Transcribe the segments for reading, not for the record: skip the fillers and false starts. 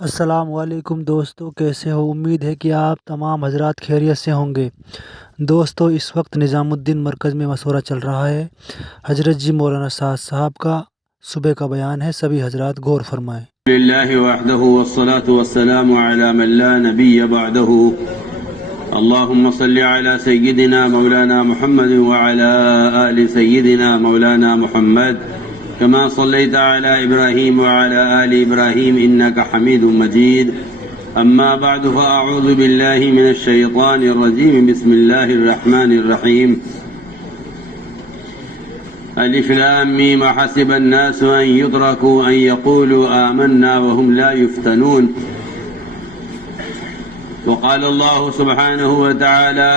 السلام علیکم دوستو، کیسے ہو؟ امید ہے کہ آپ تمام حضرات خیریت سے ہوں گے۔ دوستو، اس وقت نظام الدین مرکز میں مشورہ چل رہا ہے۔ حضرت جی مولانا سعد صاحب کا صبح کا بیان ہے، سبھی حضرات غور فرمائیں۔ لله وحده والصلاة والسلام على من لا نبي بعده اللهم صل على سيدنا مولانا محمد وعلى آل سيدنا مولانا محمد كما صليت على إبراهيم وعلى آل إبراهيم إنك حميد مجيد أما بعد فأعوذ بالله من الشيطان الرجيم بسم الله الرحمن الرحيم ألف لام ميم حسب الناس أن يتركوا أن يقولوا آمنا وهم لا يفتنون وقال الله سبحانه وتعالى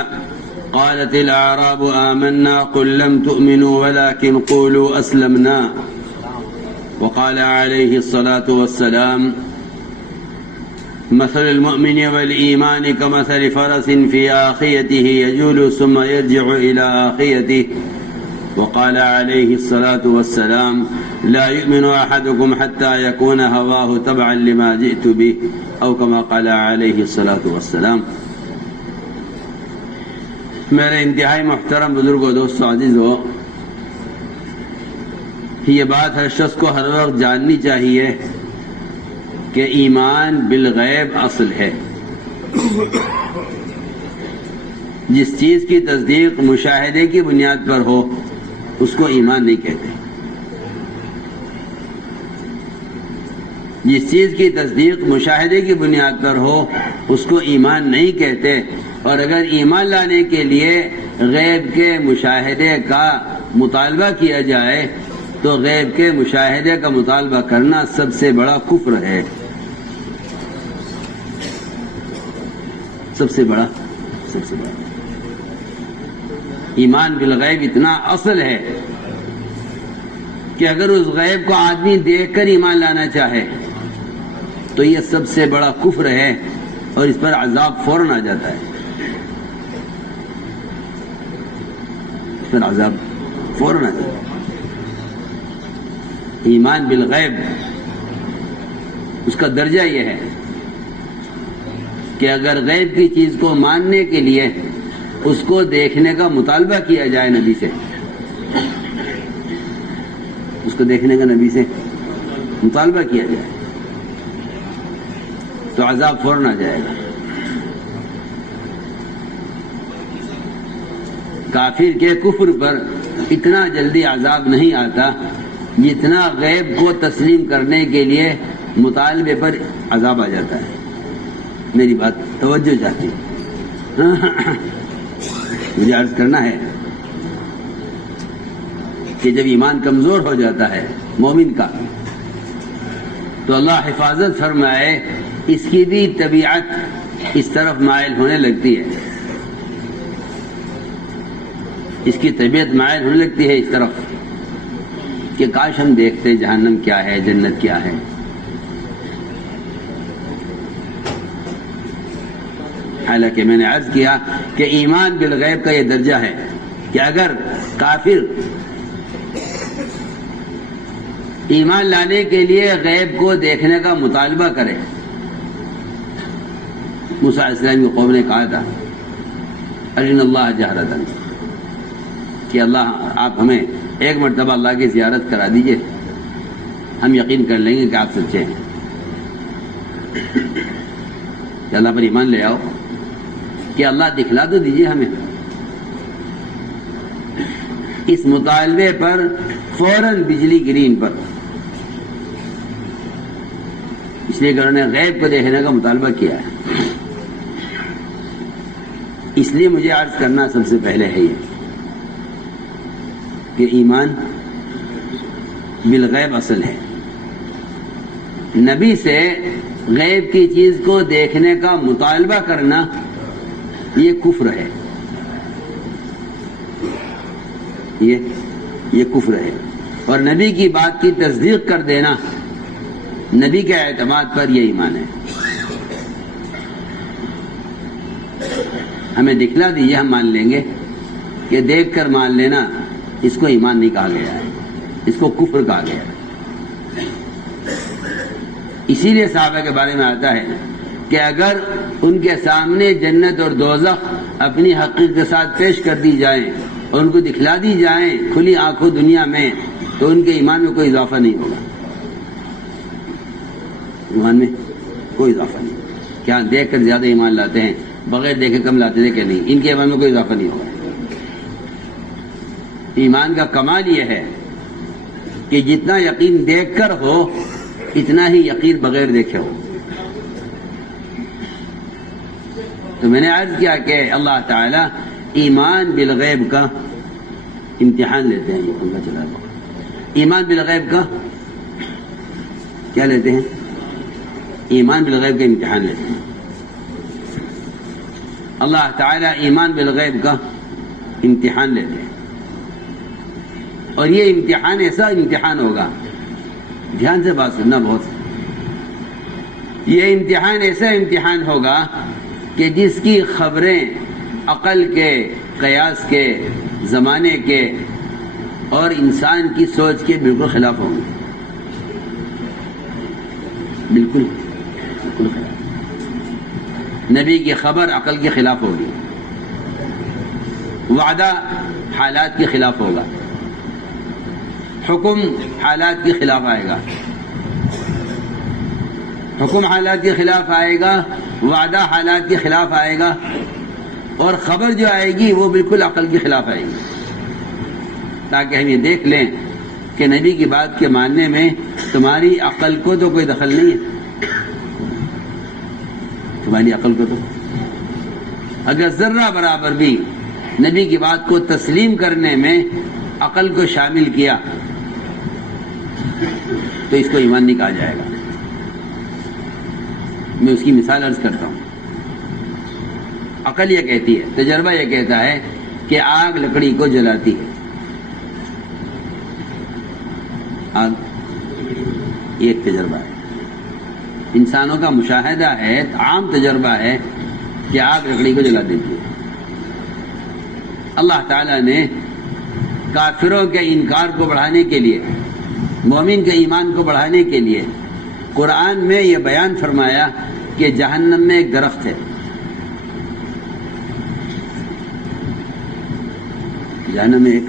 قالت الأعراب آمنا قل لم تؤمنوا ولكن قولوا أسلمنا وقال عليه الصلاة والسلام مثل المؤمن والإيمان كمثل فرس في آخيته يجول ثم يرجع إلى آخيته وقال عليه الصلاة والسلام لا يؤمن أحدكم حتى يكون هواه تبعا لما جئت به أو كما قال عليه الصلاة والسلام۔ میرے انتہائی محترم بزرگوں، دوستو، عزیزو، یہ بات ہر شخص کو ہر وقت جاننی چاہیے کہ ایمان بالغیب اصل ہے۔ جس چیز کی تصدیق مشاہدے کی بنیاد پر ہو اس کو ایمان نہیں کہتے۔ جس چیز کی تصدیق مشاہدے کی بنیاد پر ہو اس کو ایمان نہیں کہتے، اور اگر ایمان لانے کے لیے غیب کے مشاہدے کا مطالبہ کیا جائے تو غیب کے مشاہدے کا مطالبہ کرنا سب سے بڑا کفر ہے۔ سب سے بڑا ایمان بالغیب اتنا اصل ہے کہ اگر اس غیب کو آدمی دیکھ کر ایمان لانا چاہے تو یہ سب سے بڑا کفر ہے اور اس پر عذاب فوراً آ جاتا ہے۔ اس پر عذاب فوراً آ جاتا ہے۔ ایمان بالغیب اس کا درجہ یہ ہے کہ اگر غیب کی چیز کو ماننے کے لیے اس کو دیکھنے کا مطالبہ کیا جائے نبی سے، اس کو دیکھنے کا نبی سے مطالبہ کیا جائے تو عذاب فوراً آ جائے گا۔ کافر کے کفر پر اتنا جلدی عذاب نہیں آتا جتنا غیب کو تسلیم کرنے کے لیے مطالبے پر عذاب آ جاتا ہے۔ میری بات توجہ چاہتی ہے، مجھے عرض کرنا ہے کہ جب ایمان کمزور ہو جاتا ہے مومن کا تو اللہ حفاظت فرمائے اس کی بھی طبیعت اس طرف مائل ہونے لگتی ہے، اس کی طبیعت مائل ہونے لگتی ہے اس طرف کہ کاش ہم دیکھتے جہنم کیا ہے، جنت کیا ہے۔ حالانکہ میں نے عرض کیا کہ ایمان بالغیب کا یہ درجہ ہے کہ اگر کافر ایمان لانے کے لیے غیب کو دیکھنے کا مطالبہ کرے، موسیٰ علیہ السلام کی قوم نے کہا تھا ارنا اللہ جہرتاً کہ اللہ آپ ہمیں ایک مرتبہ اللہ کی زیارت کرا دیجئے، ہم یقین کر لیں گے کہ آپ سچے ہیں، کہ اللہ پر ایمان لے آؤ، کہ اللہ دکھلا تو دیجئے ہمیں۔ اس مطالبے پر فوراً بجلی گری ان پر، اس لیے کہ انہوں نے غیب کو دیکھنے کا مطالبہ کیا ہے۔ اس لیے مجھے عرض کرنا سب سے پہلے ہے یہ کہ ایمان بالغیب اصل ہے۔ نبی سے غیب کی چیز کو دیکھنے کا مطالبہ کرنا یہ کفر ہے، یہ کفر ہے، اور نبی کی بات کی تصدیق کر دینا نبی کے اعتماد پر یہ ایمان ہے۔ ہمیں دکھلا دیجیے، ہم مان لیں گے، کہ دیکھ کر مان لینا اس کو ایمان نہیں کہا گیا ہے، اس کو کفر کہا گیا ہے۔ اس اسی لیے صحابہ کے بارے میں آتا ہے کہ اگر ان کے سامنے جنت اور دوزخ اپنی حقیقت کے ساتھ پیش کر دی جائیں اور ان کو دکھلا دی جائیں کھلی آنکھوں دنیا میں، تو ان کے ایمان میں کوئی اضافہ نہیں ہوگا، ایمان میں کوئی اضافہ نہیں ہوگا۔ کیا دیکھ کر زیادہ ایمان لاتے ہیں، بغیر دیکھے کم لاتے تھے کہ نہیں، ان کے ایمان میں کوئی اضافہ نہیں ہوگا۔ ایمان کا کمال یہ ہے کہ جتنا یقین دیکھ کر ہو اتنا ہی یقین بغیر دیکھے ہو۔ تو میں نے عرض کیا کہ اللہ تعالی ایمان بالغیب کا امتحان لیتے ہیں، اللہ چلا ایمان بالغیب کا کیا لیتے ہیں؟ ایمان بالغیب کا امتحان لیتے ہیں۔ اللہ تعالی ایمان بالغیب کا امتحان لیتے ہیں، اور یہ امتحان ایسا امتحان ہوگا، دھیان سے بات سننا بہت، یہ امتحان ایسا امتحان ہوگا کہ جس کی خبریں عقل کے، قیاس کے، زمانے کے اور انسان کی سوچ کے بالکل خلاف ہوں گے، بالکل خلاف۔ نبی کی خبر عقل کے خلاف ہوگی، وعدہ حالات کے خلاف ہوگا، حکم حالات کے خلاف آئے گا، حکم حالات کے خلاف آئے گا، وعدہ حالات کے خلاف آئے گا، اور خبر جو آئے گی وہ بالکل عقل کے خلاف آئے گی، تاکہ ہم یہ دیکھ لیں کہ نبی کی بات کے ماننے میں تمہاری عقل کو تو کوئی دخل نہیں ہے، تمہاری عقل کو تو اگر ذرہ برابر بھی نبی کی بات کو تسلیم کرنے میں عقل کو شامل کیا تو اس کو ایمان نہیں کہا جائے گا۔ میں اس کی مثال عرض کرتا ہوں۔ عقل یہ کہتی ہے، تجربہ یہ کہتا ہے کہ آگ لکڑی کو جلاتی ہے، آگ ایک تجربہ ہے، انسانوں کا مشاہدہ ہے، عام تجربہ ہے کہ آگ لکڑی کو جلا دیتی ہے۔ اللہ تعالیٰ نے کافروں کے انکار کو بڑھانے کے لیے، مومن کے ایمان کو بڑھانے کے لیے قرآن میں یہ بیان فرمایا کہ جہنم میں ایک درخت ہے، جہنم میں ایک،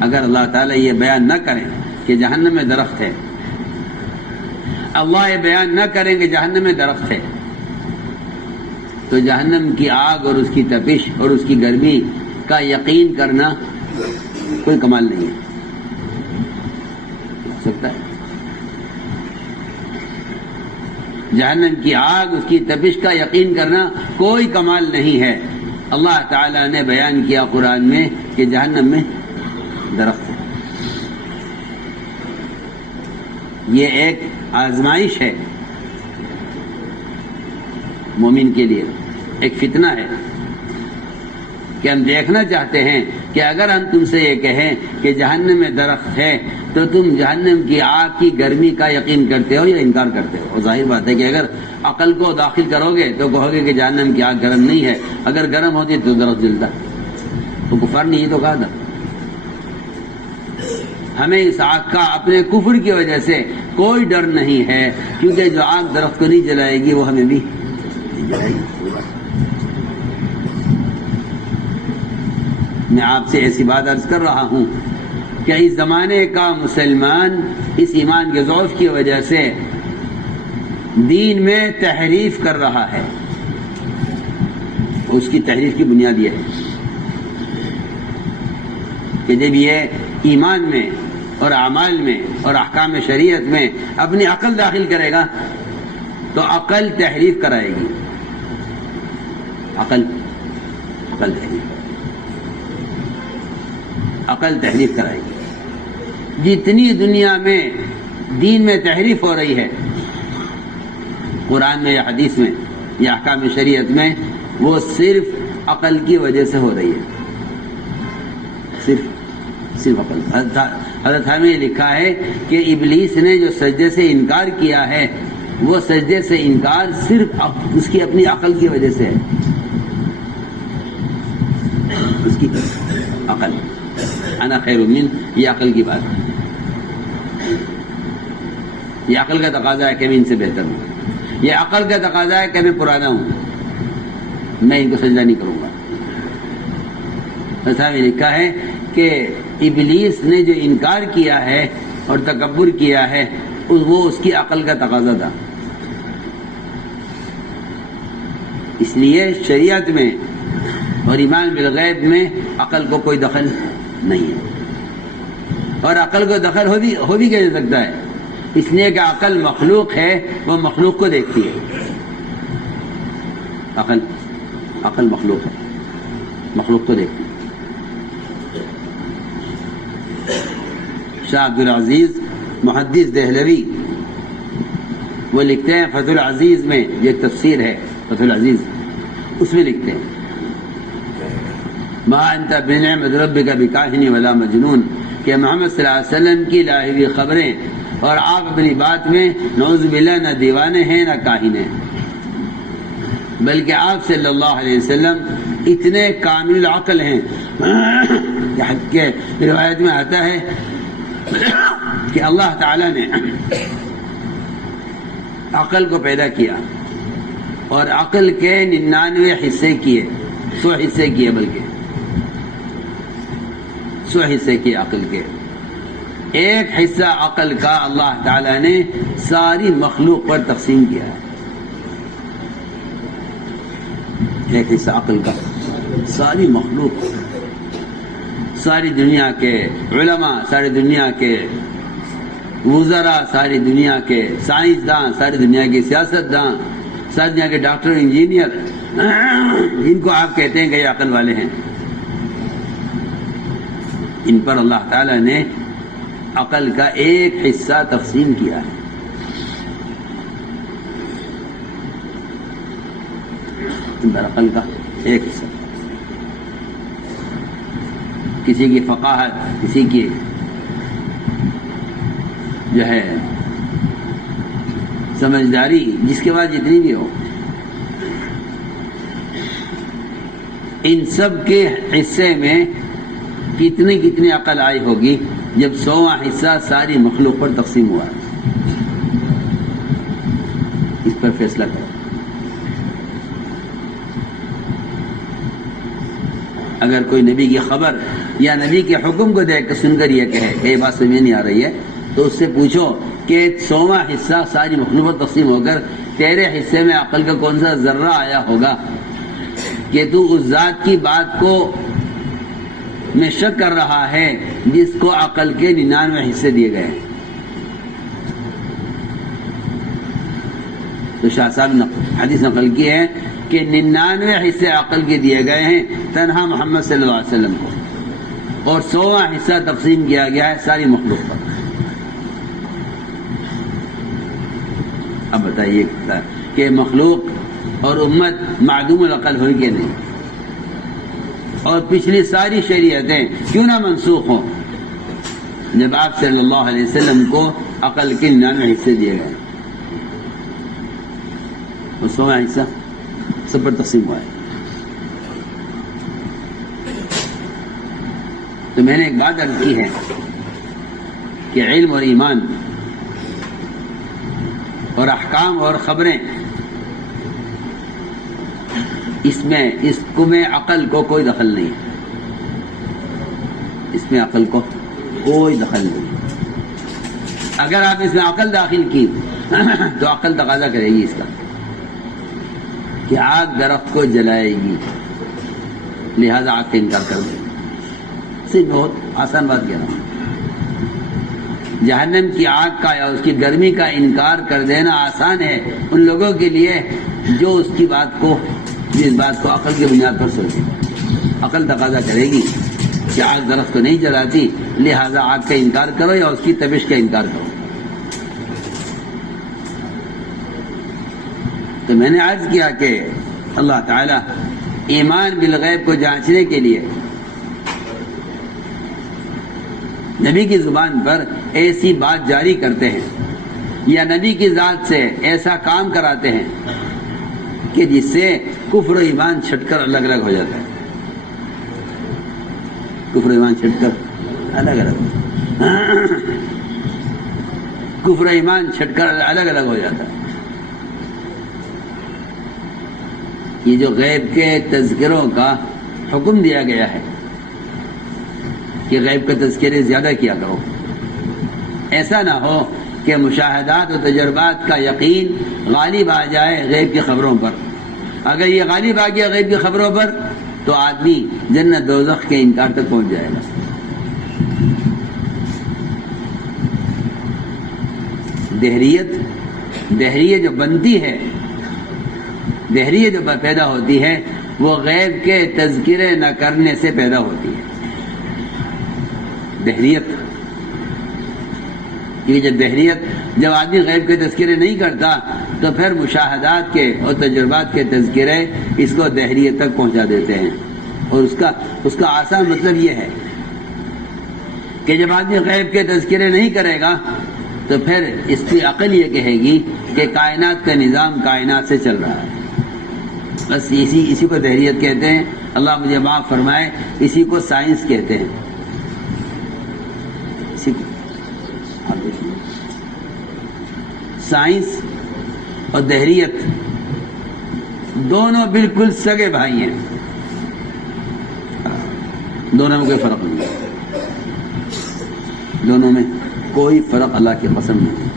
اگر اللہ تعالیٰ یہ بیان نہ کریں کہ جہنم میں درخت ہے، اللہ یہ بیان نہ کریں کہ جہنم میں درخت ہے، تو جہنم کی آگ اور اس کی تپش اور اس کی گرمی کا یقین کرنا کوئی کمال نہیں ہے، ہو سکتا ہے جہنم کی آگ، اس کی تپش کا یقین کرنا کوئی کمال نہیں ہے۔ اللہ تعالیٰ نے بیان کیا قرآن میں کہ جہنم میں درخت ہے، یہ ایک آزمائش ہے مومن کے لیے، ایک فتنہ ہے کہ ہم دیکھنا چاہتے ہیں کہ اگر ہم تم سے یہ کہیں کہ جہنم میں درخت ہے تو تم جہنم کی آگ کی گرمی کا یقین کرتے ہو یا انکار کرتے ہو؟ اور ظاہر بات ہے کہ اگر عقل کو داخل کرو گے تو کہو گے کہ جہنم کی آگ گرم نہیں ہے، اگر گرم ہوتی تو درخت جلتا، تو کفر نہیں تو کہا تھا۔ ہمیں اس آگ کا اپنے کفر کی وجہ سے کوئی ڈر نہیں ہے، کیونکہ جو آگ درخت کو نہیں جلائے گی وہ ہمیں بھی جلائے گی۔ میں آپ سے ایسی بات عرض کر رہا ہوں کہ اس زمانے کا مسلمان اس ایمان کے ضعف کی وجہ سے دین میں تحریف کر رہا ہے، اس کی تحریف کی بنیاد یہ ہے کہ جب یہ ایمان میں اور اعمال میں اور احکام شریعت میں اپنی عقل داخل کرے گا تو عقل تحریف کرائے گی، عقل تحریف کرائے گی۔ جتنی دنیا میں دین میں تحریف ہو رہی ہے، قرآن میں یا حدیث میں یا احکام شریعت میں، وہ صرف عقل کی وجہ سے ہو رہی ہے، صرف عقل۔ حضرت ہمیں یہ لکھا ہے کہ ابلیس نے جو سجدے سے انکار کیا ہے وہ سجدے سے انکار صرف اس کی اپنی عقل کی وجہ سے ہے، اس کی عقل، انا خیر من، یہ عقل کی بات ہے۔ یہ عقل کا تقاضا ہے کہ میں ان سے بہتر ہوں. یہ عقل کا تقاضا ہے کہ میں پرانا ہوں, میں ان کو سجدہ نہیں کروں گا. ایسا بھی لکھا ہے کہ ابلیس نے جو انکار کیا ہے اور تکبر کیا ہے وہ اس کی عقل کا تقاضا تھا. اس لیے شریعت میں اور ایمان بالغیب میں عقل کو کوئی دخل نہیں ہے. اور عقل کو دخل ہو بھی کیسے سکتا ہے؟ اس لیے کہ عقل مخلوق ہے, وہ مخلوق کو دیکھتی ہے. عقل مخلوق ہے, مخلوق کو دیکھتی ہے. شاہ عبدالعزیز محدث دہلوی وہ لکھتے ہیں فتح العزیز میں, جو ایک تفسیر ہے فتح العزیز, اس میں لکھتے ہیں ما انت بنعمت ربک بکاہن ولا مجنون, کہ محمد صلی اللہ علیہ وسلم کی لائی ہوئی خبریں اور آپ اپنی بات میں نعوذ باللہ نہ دیوانے ہیں نہ کاہن ہیں, بلکہ آپ صلی اللہ علیہ وسلم اتنے کامل العقل ہیں کہ روایت میں آتا ہے کہ اللہ تعالی نے عقل کو پیدا کیا اور عقل کے 99 حصے کیے, 100 حصے کیے, بلکہ 100 حصے کیے عقل کے. ایک حصہ عقل کا اللہ تعالی نے ساری مخلوق پر تقسیم کیا ہے. ایک حصہ عقل کا ساری مخلوق, ساری دنیا کے علماء, ساری دنیا کے وزراء, ساری دنیا کے سائنسداں, ساری دنیا کے سیاستداں, ساری دنیا کے ڈاکٹر, انجینئر, جن کو آپ کہتے ہیں کہ یہ عقل والے ہیں, ان پر اللہ تعالی نے عقل کا ایک حصہ تقسیم کیا ہے. ان پر عقل کا ایک حصہ, کسی کی فقاہت, کسی کی جو ہے سمجھداری, جس کے بعد جتنی بھی ہو, ان سب کے حصے میں کتنی عقل آئی ہوگی جب 100واں حصہ ساری مخلوق پر تقسیم ہوا ہے. اس پر فیصلہ کرو. اگر کوئی نبی کی خبر یا نبی کے حکم کو دیکھ کر سن کر یہ کہے کہ یہ بات سمجھ نہیں آ رہی ہے, تو اس سے پوچھو کہ 100واں حصہ ساری مخلوق پر تقسیم ہو کر تیرے حصے میں عقل کا کون سا ذرہ آیا ہوگا کہ تو اس ذات کی بات کو میں شک کر رہا ہے جس کو عقل کے 99 حصے دیے گئے. تو شاہ صاحب نے حدیث نقل کی ہے کہ 99 حصے عقل کے دیے گئے ہیں تنہا محمد صلی اللہ علیہ وسلم کو, اور 100واں حصہ تقسیم کیا گیا ہے ساری مخلوق پر. اب بتائیے کہ مخلوق اور امت معدوم العقل ہوئی کہ نہیں, اور پچھلی ساری شریعتیں کیوں نہ منسوخ ہوں جب آپ صلی اللہ علیہ وسلم کو عقل کے 99 حصے دیے گئے, اور 100واں حصہ سب پر تقسیم ہوا ہے. تو میں نے ایک بات عرض کی ہے کہ علم اور ایمان اور احکام اور خبریں, اس میں عقل کو کوئی دخل نہیں ہے. اس میں عقل کو کوئی دخل نہیں. اگر آپ اس میں عقل داخل کی تو عقل تقاضا کرے گی اس کا کہ آگ درخت کو جلائے گی, لہذا آگ کا انکار کر دے. صرف بہت آسان بات کہہ رہا ہوں. جہنم کی آگ کا یا اس کی گرمی کا انکار کر دینا آسان ہے ان لوگوں کے لیے جو اس کی بات کو, جس بات کو عقل کی بنیاد پر سوچے. عقل تقاضا کرے گی کہ آگ درخت کو نہیں جلاتی, لہذا آگ کا انکار کرو یا اس کی تپش کا انکار کرو. تو میں نے عرض کیا کہ اللہ تعالی ایمان بالغیب کو جانچنے کے لیے نبی کی زبان پر ایسی بات جاری کرتے ہیں یا نبی کی ذات سے ایسا کام کراتے ہیں کہ جس سے کفر و ایمان چھٹ کر الگ الگ ہو جاتا ہے. کفر و ایمان چھٹ کر الگ الگ. کفر و ایمان چھٹ کر الگ الگ ہو جاتا ہے۔ یہ جو غیب کے تذکروں کا حکم دیا گیا ہے کہ غیب کے تذکرے زیادہ کیا کرو، ایسا نہ ہو کہ مشاہدات و تجربات کا یقین غالب آ جائے غیب کی خبروں پر۔ اگر یہ غالب آ گیا غیب کی خبروں پر تو آدمی جنت دوزخ کے انکار تک پہنچ جائے گا۔ دہریت جو بنتی ہے، دہریت جو پیدا ہوتی ہے، وہ غیب کے تذکرے نہ کرنے سے پیدا ہوتی ہے۔ دہریت، کیونکہ جب آدمی غیب کے تذکرے نہیں کرتا تو پھر مشاہدات کے اور تجربات کے تذکرے اس کو دہریت تک پہنچا دیتے ہیں۔ اور اس کا آسان مطلب یہ ہے کہ جب آدمی غیب کے تذکرے نہیں کرے گا تو پھر اس کی عقل یہ کہے گی کہ کائنات کا نظام کائنات سے چل رہا ہے، بس اسی کو دہریت کہتے ہیں۔ اللہ مجھے معاف فرمائے، اسی کو سائنس کہتے ہیں۔ سائنس اور دہریت دونوں بالکل سگے بھائی ہیں، دونوں میں کوئی فرق نہیں ہے، دونوں میں کوئی فرق اللہ کی قسم نہیں۔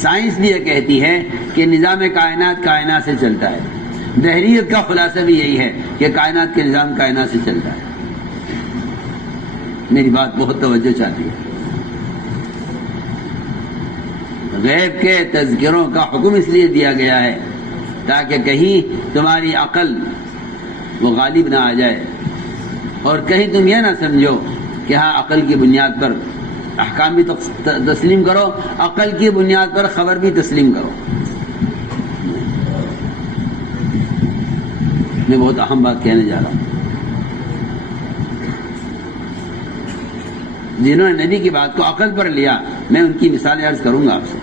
سائنس بھی یہ کہتی ہے کہ نظام کائنات سے چلتا ہے، دہریت کا خلاصہ بھی یہی ہے کہ کائنات کے نظام کائنات سے چلتا ہے۔ میری بات بہت توجہ چاہتی ہے۔ غیب کے تذکروں کا حکم اس لیے دیا گیا ہے تاکہ کہیں تمہاری عقل وہ غالب نہ آ جائے، اور کہیں تم یہ نہ سمجھو کہ ہاں عقل کی بنیاد پر احکام بھی تسلیم کرو، عقل کی بنیاد پر خبر بھی تسلیم کرو۔ میں بہت اہم بات کہنے جا رہا ہوں۔ جنہوں نے نبی کی بات کو عقل پر لیا، میں ان کی مثالیں عرض کروں گا آپ سے۔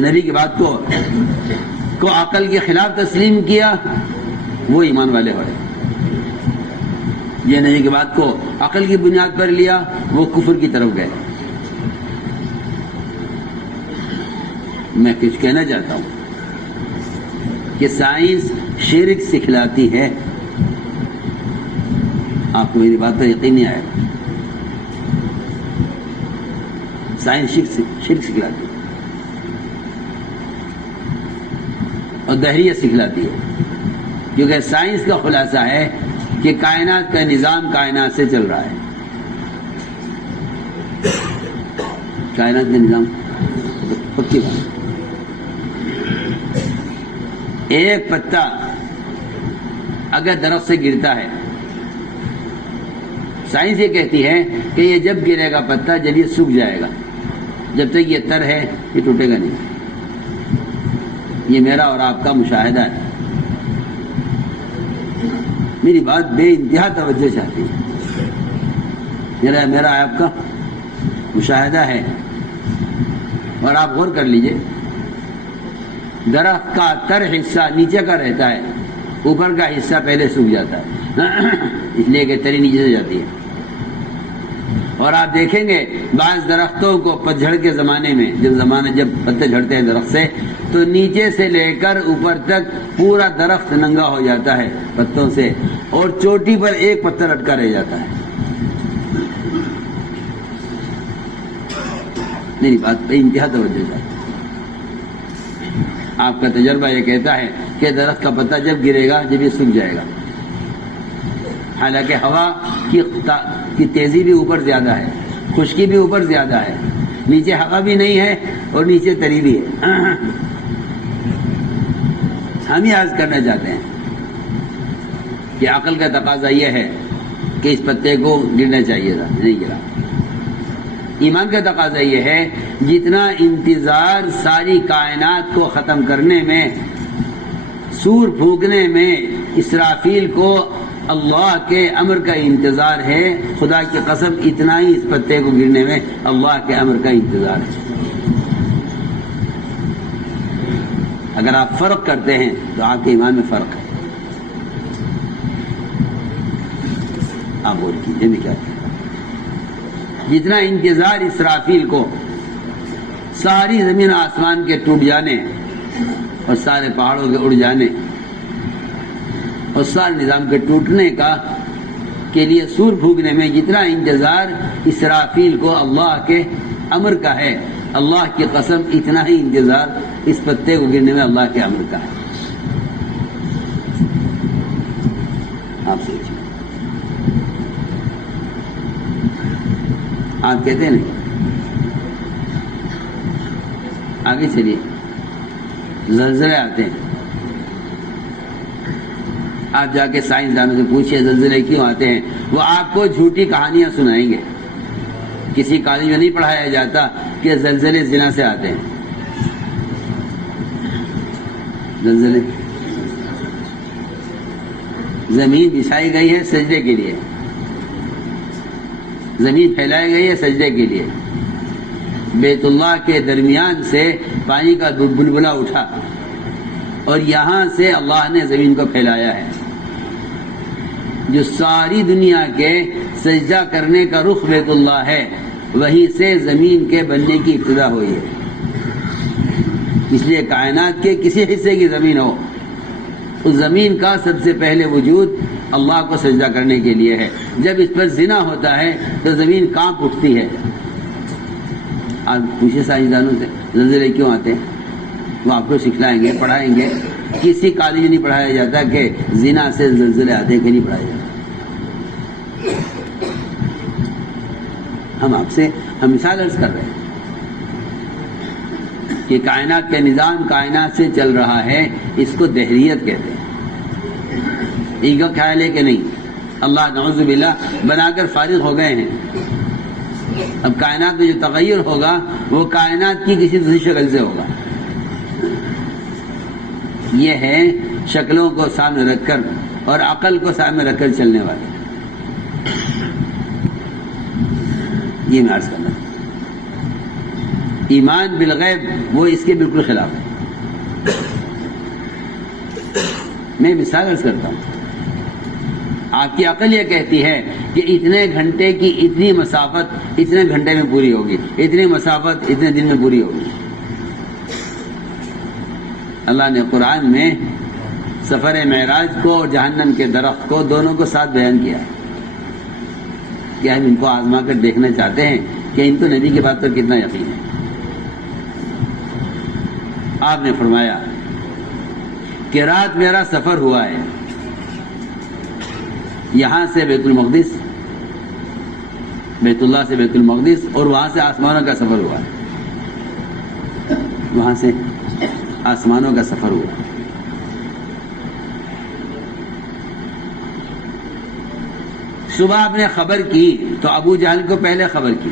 نبی کی بات کو عقل کے خلاف تسلیم کیا، وہ ایمان والے ہوئے۔ یہ نبی کی بات کو عقل کی بنیاد پر لیا، وہ کفر کی طرف گئے۔ میں کچھ کہنا چاہتا ہوں کہ سائنس شرک سکھلاتی ہے۔ آپ کو میری بات پر یقین نہیں آیا؟ سائنس شرک سکھلاتی ہے اور دہریت سکھلاتی ہے، کیونکہ سائنس کا خلاصہ ہے کہ کائنات کا نظام کائنات سے چل رہا ہے۔ کائنات کا نظام پکی بات۔ ایک پتا اگر درخت سے گرتا ہے، سائنس یہ کہتی ہے کہ یہ جب گرے گا پتا جب یہ سوکھ جائے گا، جب تک یہ تر ہے یہ ٹوٹے گا نہیں۔ یہ میرا اور آپ کا مشاہدہ ہے۔ میری بات بے انتہا توجہ چاہتی ہے۔ میرا آپ کا مشاہدہ ہے، اور آپ غور کر لیجئے، درخت کا تر حصہ نیچے کا رہتا ہے، اوپر کا حصہ پہلے سوکھ جاتا ہے، اس لیے کہ تری نیچے سے جاتی ہے۔ اور آپ دیکھیں گے بعض درختوں کو پتجھڑ کے زمانے میں جب پتے جھڑتے ہیں درخت سے، تو نیچے سے لے کر اوپر تک پورا درخت ننگا ہو جاتا ہے پتوں سے، اور چوٹی پر ایک پتہ لٹکا رہ جاتا ہے۔ میری بات پہ انتہا توجہ ہے۔ آپ کا تجربہ یہ کہتا ہے کہ درخت کا پتا جب گرے گا جب یہ سوکھ جائے گا، حالانکہ ہوا کی تیزی بھی اوپر زیادہ ہے، خشکی بھی اوپر زیادہ ہے، نیچے ہوا بھی نہیں ہے اور نیچے تری بھی ہے۔ ہم یہ عرض کرنا چاہتے ہیں کہ عقل کا تقاضا یہ ہے کہ اس پتے کو گرنا چاہیے تھا، نہیں گرا۔ ایمان کا تقاضا یہ ہے جتنا انتظار ساری کائنات کو ختم کرنے میں، سور پھونکنے میں اسرافیل کو اللہ کے امر کا انتظار ہے، خدا کی قسم اتنا ہی اس پتے کو گرنے میں اللہ کے امر کا انتظار ہے۔ اگر آپ فرق کرتے ہیں تو آپ کے ایمان میں فرق ہے۔ آپ بول کیجیے میں کیا جتنا انتظار اسرافیل کو ساری زمین آسمان کے ٹوٹ جانے اور سارے پہاڑوں کے اڑ جانے اور سارے نظام کے ٹوٹنے کا کے لیے سور پھونکنے میں جتنا انتظار اسرافیل کو اللہ کے امر کا ہے، اللہ کی قسم اتنا ہی انتظار اس پتے کو گرنے میں اللہ کے امر کا ہے۔ آپ سوچیں، آپ کہتے ہیں نہیں، آگے چلیے، زلزلے آتے ہیں، آپ جا کے سائنسدانوں سے پوچھئے زلزلے کیوں آتے ہیں، وہ آپ کو جھوٹی کہانیاں سنائیں گے۔ کسی کالج میں نہیں پڑھایا جاتا کہ زلزلے زنا سے آتے ہیں۔ زلزلے زمین بچھائی گئی ہے سجدے کے لیے، زمین پھیلائی گئی ہے سجدے کے لیے، بیت اللہ کے درمیان سے پانی کا بلبلہ اٹھا اور یہاں سے اللہ نے زمین کو پھیلایا ہے۔ جو ساری دنیا کے سجدہ کرنے کا رخ بیت اللہ ہے، وہیں سے زمین کے بننے کی ابتدا ہوئی ہے۔ اس لیے کائنات کے کسی حصے کی زمین ہو، اس زمین کا سب سے پہلے وجود اللہ کو سجدہ کرنے کے لیے ہے۔ جب اس پر زنا ہوتا ہے تو زمین کانپ اٹھتی ہے۔ آپ پوچھے سائنسدانوں سے زلزلے کیوں آتے ہیں، وہ آپ کو سکھلائیں گے، پڑھائیں گے۔ کسی کالج میں نہیں پڑھایا جاتا کہ زنا سے زلزلے آتے ہیں، کہ نہیں پڑھایا جاتا۔ ہم مثال عرض کر رہے ہیں کہ کائنات کا نظام کائنات سے چل رہا ہے، اس کو دہریت کہتے ہیں۔ ایگو خیال ہے کہ نہیں، اللہ نعوذ باللہ بنا کر فارغ ہو گئے ہیں۔ اب کائنات میں جو تغیر ہوگا وہ کائنات کی کسی دوسری شکل سے ہوگا۔ یہ ہے شکلوں کو سامنے رکھ کر اور عقل کو سامنے رکھ کر چلنے والے۔ یہ میں عرض کرنا، ایمان بالغیب وہ اس کے بالکل خلاف ہے۔ میں مثال عرض کرتا ہوں، آپ کی عقل یہ کہتی ہے کہ اتنے گھنٹے کی اتنی مسافت اتنے گھنٹے میں پوری ہوگی، اتنی مسافت اتنے دن میں پوری ہوگی۔ اللہ نے قرآن میں سفر معراج کو اور جہنم کے درخت کو دونوں کو ساتھ بیان کیا ہے کہ ہم ان کو آزما کر دیکھنا چاہتے ہیں کہ ان کو نبی کی بات پر کتنا یقین ہے۔ آپ نے فرمایا کہ رات میرا سفر ہوا ہے یہاں سے بیت المقدس، بیت اللہ سے بیت المقدس، اور وہاں سے آسمانوں کا سفر ہوا ہے، وہاں سے آسمانوں کا سفر ہوا۔ صبح آپ نے خبر کی تو ابو جہل کو پہلے خبر کی۔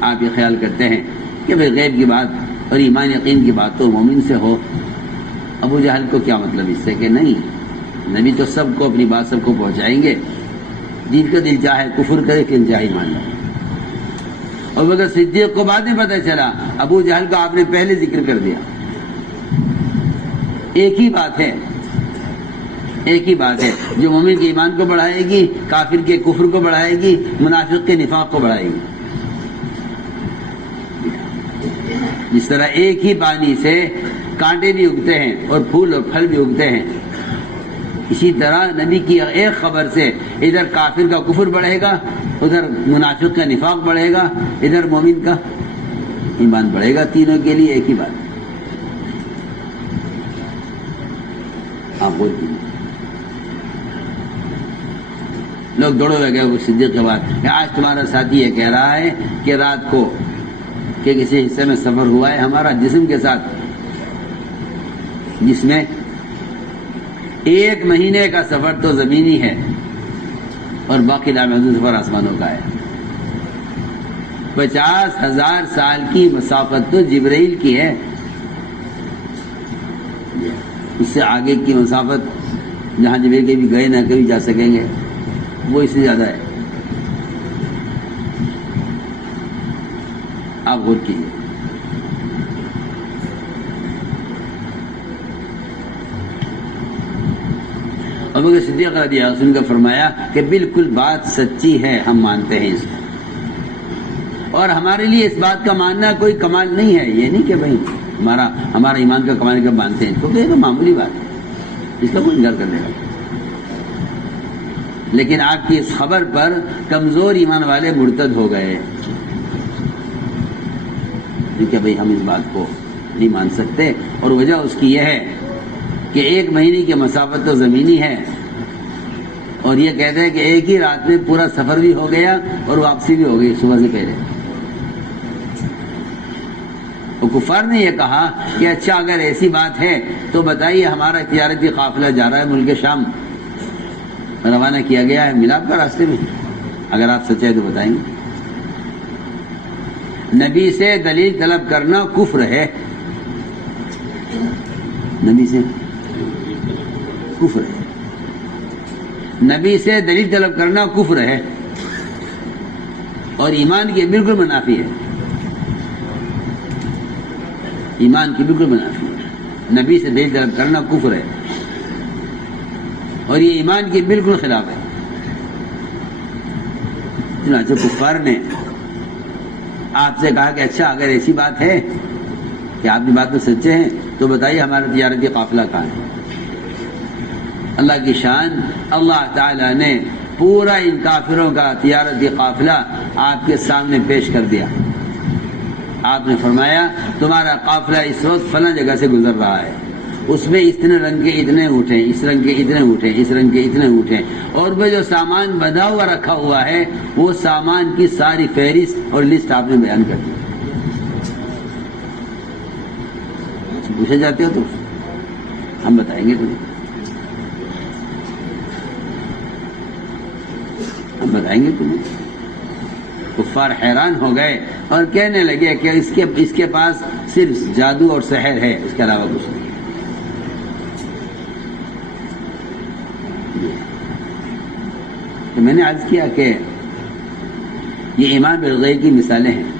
آپ یہ خیال کرتے ہیں کہ بھئی غیب کی بات اور ایمان یقین کی بات تو مومن سے ہو، ابو جہل کو کیا مطلب اس سے؟ کہ نہیں، نبی تو سب کو اپنی بات سب کو پہنچائیں گے، جن کا دل چاہے کفر کرے کہ چاہے ایمان لائے۔ اور بغیر صدیق کو بعد میں پتہ چلا، ابو جہل کو آپ نے پہلے ذکر کر دیا۔ ایک ہی بات ہے، ایک ہی بات ہے جو مومن کے ایمان کو بڑھائے گی، کافر کے کفر کو بڑھائے گی، منافق کے نفاق کو بڑھائے گی۔ جس طرح ایک ہی پانی سے کانٹے بھی اگتے ہیں اور پھول اور پھل بھی اگتے ہیں، اسی طرح نبی کی ایک خبر سے ادھر کافر کا کفر بڑھے گا، ادھر منافق کا نفاق بڑھے گا، ادھر مومن کا ایمان بڑھے گا۔ تینوں کے لیے ایک ہی بات۔ آپ بولتے ہیں لوگ دوڑے ہوئے گئے صدیق کے بعد کہ آج تمہارا ساتھی یہ کہہ رہا ہے کہ رات کو کہ کسی حصے میں سفر ہوا ہے ہمارا جسم کے ساتھ، جس میں 1 مہینے کا سفر تو زمینی ہے اور باقی لامحدود سفر آسمانوں کا ہے۔ 50,000 سال کی مسافت تو جبرائیل کی ہے، اس سے آگے کی مسافت جہاں جبرائیل کبھی گئے نہ کبھی جا سکیں گے، وہ اس سے زیادہ ہے۔ آپ غور کیجیے۔ ابو بکر صدیق رضی اللہ عنہ کا فرمایا کہ بالکل بات سچی ہے، ہم مانتے ہیں اس کو، اور ہمارے لیے اس بات کا ماننا کوئی کمال نہیں ہے. یہ نہیں کہ بھائی ہمارا ایمان کا کمال کب مانتے ہیں، کیونکہ یہ تو معمولی بات ہے، اس کا کوئی انکار کر دے گا. لیکن آپ کی اس خبر پر کمزور ایمان والے مرتد ہو گئے کہ بھئی ہم اس بات کو نہیں مان سکتے، اور وجہ اس کی یہ ہے کہ 1 مہینے کی مسافت تو زمینی ہے، اور یہ کہتے ہیں کہ ایک ہی رات میں پورا سفر بھی ہو گیا اور واپسی بھی ہو گئی صبح سے پہلے. اور کفار نے یہ کہا کہ اچھا اگر ایسی بات ہے تو بتائیے، ہمارا تجارتی قافلہ جا رہا ہے ملک شام، روانہ کیا گیا ہے، ملا آپ کا راستے میں، اگر آپ سچے تو بتائیں گے. نبی سے دلیل طلب کرنا کفر ہے، نبی سے کفر ہے، نبی سے دلیل طلب کرنا کفر ہے اور ایمان کے بالکل منافی ہے، ایمان کی بالکل منافی ہے. نبی سے دلیل طلب کرنا کفر ہے اور یہ ایمان کے بالکل خلاف ہے. چنانچہ کفار نے آپ سے کہا کہ اچھا اگر ایسی بات ہے کہ آپ کی بات میں سچے ہیں تو بتائیے ہمارا تجارتی قافلہ کہاں ہے. اللہ کی شان، اللہ تعالی نے پورا ان کافروں کا تجارتی قافلہ آپ کے سامنے پیش کر دیا. آپ نے فرمایا تمہارا قافلہ اس وقت فلاں جگہ سے گزر رہا ہے، اس میں اتنے رنگ کے اتنے اونٹیں، اس رنگ کے اتنے اونٹیں، اس رنگ کے اتنے اونٹیں، اور وہ جو سامان بندھا ہوا رکھا ہوا ہے وہ سامان کی ساری فہرست اور لسٹ آپ نے بیان کر دی. پوچھے جاتے ہو تو ہم بتائیں گے تمہیں، ہم بتائیں گے تمہیں. کفار حیران ہو گئے اور کہنے لگے کہ اس کے پاس صرف جادو اور سحر ہے، اس کے علاوہ کچھ نہیں. تو میں نے عرض کیا کہ یہ ایمان بالغیب کی مثالیں ہیں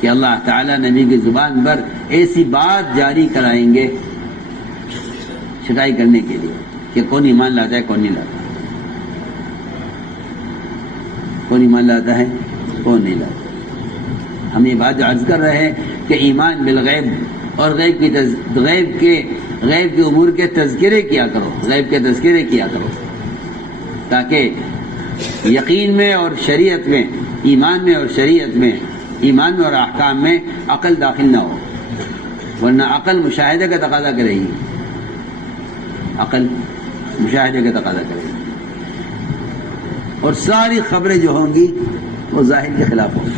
کہ اللہ تعالیٰ نبی کی زبان پر ایسی بات جاری کرائیں گے چھٹائی کرنے کے لیے کہ کون ایمان لاتا ہے کون نہیں لاتا، کون ایمان لاتا ہے کون نہیں لاتا. ہم یہ بات جو عرض کر رہے ہیں کہ ایمان بالغیب اور غیب کے امور کے تذکرے کیا کرو، غیب کے تذکرے کیا کرو، تاکہ یقین میں اور شریعت میں، ایمان میں اور شریعت میں، ایمان میں اور احکام میں عقل داخل نہ ہو، ورنہ عقل مشاہدے کا تقاضا کرے گی، عقل مشاہدے کا تقاضا کرے گی، اور ساری خبریں جو ہوں گی وہ ظاہر کے خلاف ہوں گی،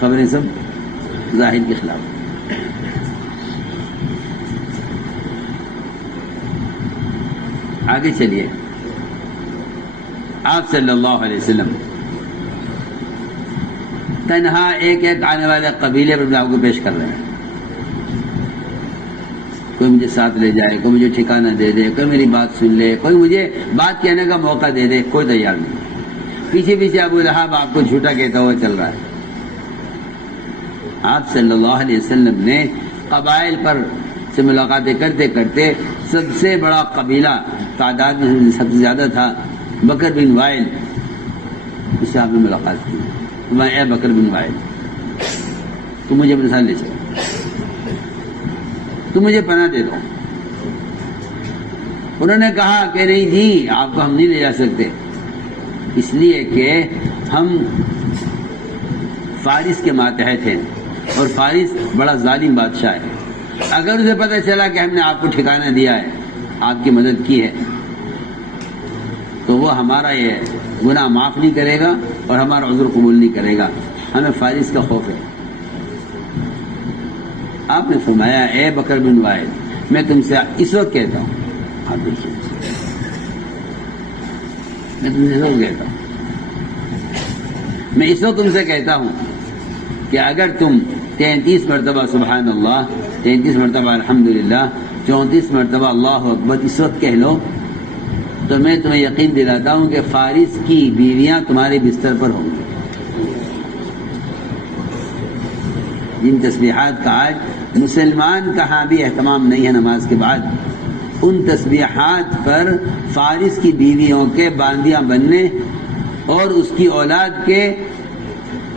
خبریں سب ظاہر کے خلاف. آگے چلیے. آپ صلی اللہ علیہ وسلم تنہا ایک ایک آنے والے قبیلے پر آپ کو پیش کر رہے ہیں. کوئی مجھے ساتھ لے جائے، کوئی مجھے ٹھکانہ دے دے، کوئی میری بات سن لے، کوئی مجھے بات کہنے کا موقع دے دے، کوئی تیار نہیں. پیچھے پیچھے ابو لہب آپ کو جھوٹا کہتا ہوا چل رہا ہے. آپ صلی اللہ علیہ وسلم نے قبائل پر سے ملاقاتیں کرتے کرتے سب سے بڑا قبیلہ تعداد میں سب سے زیادہ تھا بکر بن وائل، اس سے آپ نے ملاقات کی. میں اے بکر بن وائل، تو مجھے اپنے ساتھ لے چلو، تو مجھے پناہ دے دو. انہوں نے کہا کہ نہیں جی آپ کو ہم نہیں لے جا سکتے، اس لیے کہ ہم فارس کے ماتحت ہیں اور فارس بڑا ظالم بادشاہ ہے. اگر اسے پتہ چلا کہ ہم نے آپ کو ٹھکانہ دیا ہے، آپ کی مدد کی ہے، تو وہ ہمارا یہ گناہ معاف نہیں کرے گا اور ہمارا عذر قبول نہیں کرے گا. ہمیں فارس کا خوف ہے. آپ نے فرمایا اے بکر بن وائل، میں تم سے اس وقت کہتا ہوں، آپ دیکھیے میں تم سے اس وقت کہتا ہوں، میں اس وقت تم سے کہتا ہوں کہ اگر تم 33 مرتبہ سبحان اللہ، 33 مرتبہ الحمدللہ، 34 مرتبہ اللہ اکبر اس وقت کہہ لو تو میں تمہیں یقین دلاتا ہوں کہ فارس کی بیویاں تمہارے بستر پر ہوں گی. جن تسبیحات کا آج مسلمان کا ہاں بھی اہتمام نہیں ہے نماز کے بعد ان تسبیحات پر فارس کی بیویوں کے باندیاں بننے اور اس کی اولاد کے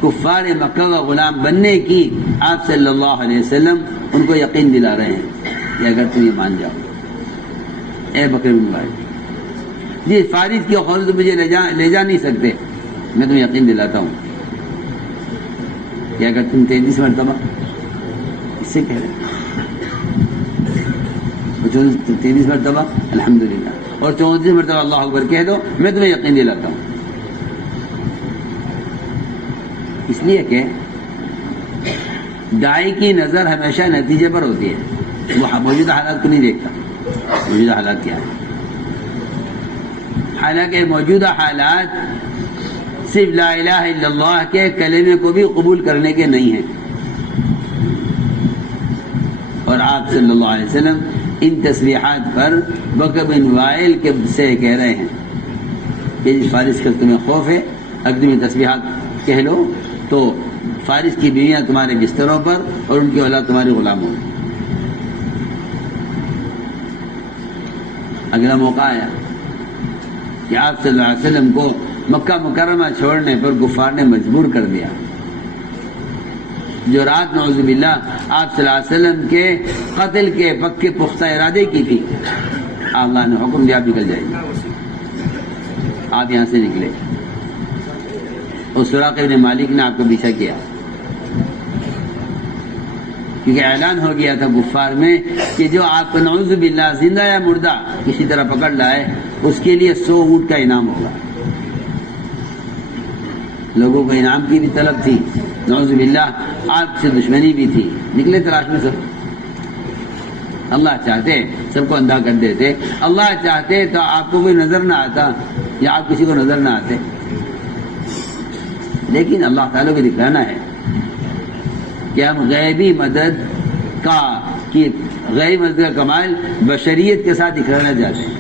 کفار مکہ کا غلام بننے کی آپ صلی اللہ علیہ وسلم ان کو یقین دلا رہے ہیں کہ اگر تم یہ مان جاؤ اے بکر بن وائل، جی فارس کی خود تو مجھے لے جا نہیں سکتے، میں تمہیں یقین دلاتا ہوں کہ اگر تم 33 مرتبہ اس سے کہہ رہے 33 مرتبہ الحمدللہ اور 34 مرتبہ اللہ اکبر کہہ دو، میں تمہیں یقین دلاتا ہوں. اس لیے کہ داعی کی نظر ہمیشہ نتیجے پر ہوتی ہے، وہ موجودہ حالات کو نہیں دیکھتا موجودہ حالات کیا ہے. حالانکہ موجودہ حالات صرف لا الہ الا اللہ کے کلمے کو بھی قبول کرنے کے نہیں ہیں، اور آپ صلی اللہ علیہ وسلم ان تسبیحات پر بکر بن وائل کے سے کہہ رہے ہیں کہ فارس کا تمہیں خوف ہے، اگر تم یہ تسبیحات کہہ لو تو فارس کی بیویاں تمہارے بستروں پر اور ان کی اولاد تمہاری غلام ہوگی. اگلا موقع آیا کہ آپ صلی اللہ علیہ وسلم کو مکہ مکرمہ چھوڑنے پر کفار نے مجبور کر دیا. جو رات نعوذ باللہ آپ صلی اللہ علیہ وسلم کے قتل کے پکے پختہ ارادے کی تھی، اللہ نے حکم دیا آپ نکل جائیے، آپ یہاں سے نکلے. اور سراقہ بن مالک نے آپ کو پیچھا کیا کیونکہ اعلان ہو گیا تھا کفار میں کہ جو آپ کو نعوذ باللہ زندہ یا مردہ کسی طرح پکڑ لائے اس کے لیے 100 اونٹ کا انعام ہوگا. لوگوں کو انعام کی بھی طلب تھی، نعوذ باللہ آپ سے دشمنی بھی تھی، نکلے تلاش میں سب. اللہ چاہتے سب کو اندھا کر دیتے، اللہ چاہتے تو آپ کو کوئی نظر نہ آتا یا آپ کسی کو نظر نہ آتے، لیکن اللہ تعالیٰ کو دکھانا ہے کہ ہم غیبی مدد کا کمال بشریت کے ساتھ دکھانا چاہتے ہیں.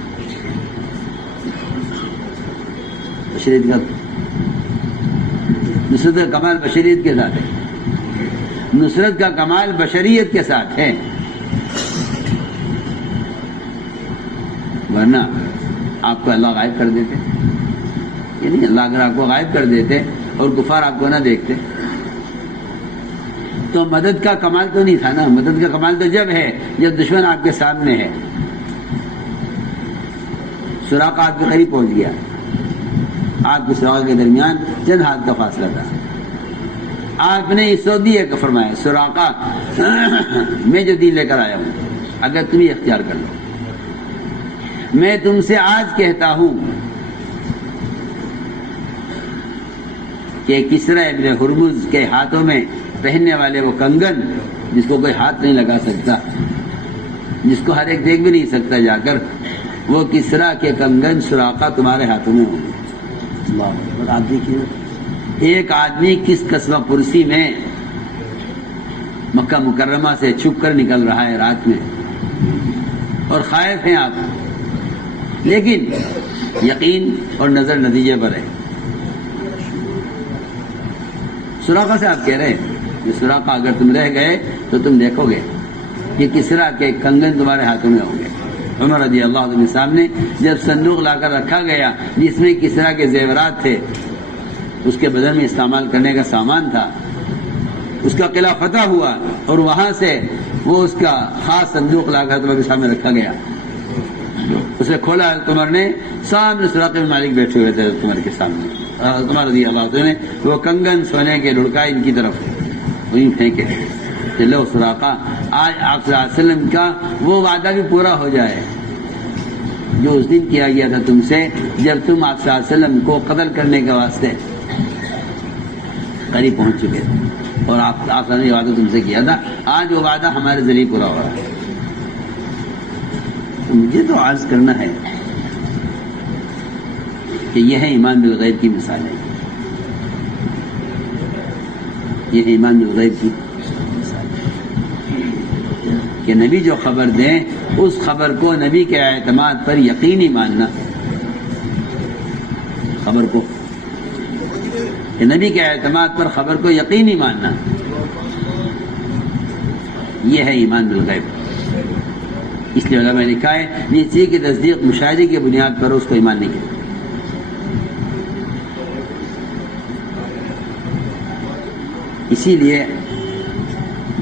بشریت کا نصرت کا کمال بشریت کے ساتھ ہے، نصرت کا کمال بشریت کے ساتھ ہے، ورنہ آپ کو اللہ غائب کر دیتے. یعنی اللہ اگر آپ کو غائب کر دیتے اور کفار آپ کو نہ دیکھتے تو مدد کا کمال تو نہیں تھا نا. مدد کا کمال تو جب ہے جب دشمن آپ کے سامنے ہے. سراقہ آپ کے قریب پہنچ گیا، آپ کے سراقہ کے درمیان چند ہاتھ کا فاصلہ تھا. آپ نے اس سعودیہ کا فرمایا سراقہ میں جو دین لے کر آیا ہوں اگر تم یہ اختیار کر لو، میں تم سے آج کہتا ہوں کہ کسرا ابن ہرمز کے ہاتھوں میں پہننے والے وہ کنگن جس کو کوئی ہاتھ نہیں لگا سکتا، جس کو ہر ایک دیکھ بھی نہیں سکتا جا کر، وہ کسرا کے کنگن سراقہ تمہارے ہاتھوں میں ہوں گے. آپ دیکھیے ایک آدمی کس قصبہ پرسی میں مکہ مکرمہ سے چھپ کر نکل رہا ہے رات میں اور خائف ہیں آپ، لیکن یقین اور نظر نتیجے پر ہے. سراقہ سے آپ کہہ رہے ہیں کہ سراقہ اگر تم رہ گئے تو تم دیکھو گے کہ کسرا کے کنگن تمہارے ہاتھوں میں ہوں گے. عمر رضی اللہ عنہ کے سامنے جب صندوق لا کر رکھا گیا جس میں کسرا کے زیورات تھے، اس کے بدن میں استعمال کرنے کا سامان تھا، اس کا قلعہ فتح ہوا اور وہاں سے وہ اس کا خاص صندوق لا کر تمہارے سامنے رکھا گیا. اسے کھولا، عمر نے سامنے سراقہ بن مالک بیٹھے ہوئے تھے عمر کے سامنے. عمر رضی اللہ عنہ نے وہ کنگن سونے کے لڑکائے ان کی طرف وہیں پھینکے. چلو سراقہ آج آپ صلی اللہ علیہ وسلم کا وہ وعدہ بھی پورا ہو جائے جو اس دن کیا گیا تھا تم سے جب تم آپ صلی اللہ علیہ وسلم کو قتل کرنے کے واسطے قریب پہنچ چکے تھے اور آپ نے یہ وعدہ تم سے کیا تھا. آج وہ وعدہ ہمارے ذریعے پورا ہو رہا ہے. مجھے تو عرض کرنا ہے کہ یہ ہے ایمان بالغیب کی مثال ہے، یہ ہے ایمان بالغیب کی مثال کہ نبی جو خبر دیں اس خبر کو نبی کے اعتماد پر یقینی ماننا. خبر کو کہ نبی کے اعتماد پر خبر کو یقینی ماننا. یہ ہے ایمان بالغیب. اس لیے علماء نے لکھا ہے جس چیز کی تصدیق مشاہدے کی بنیاد پر اس کو ایمان نہیں کہتے. اسی لیے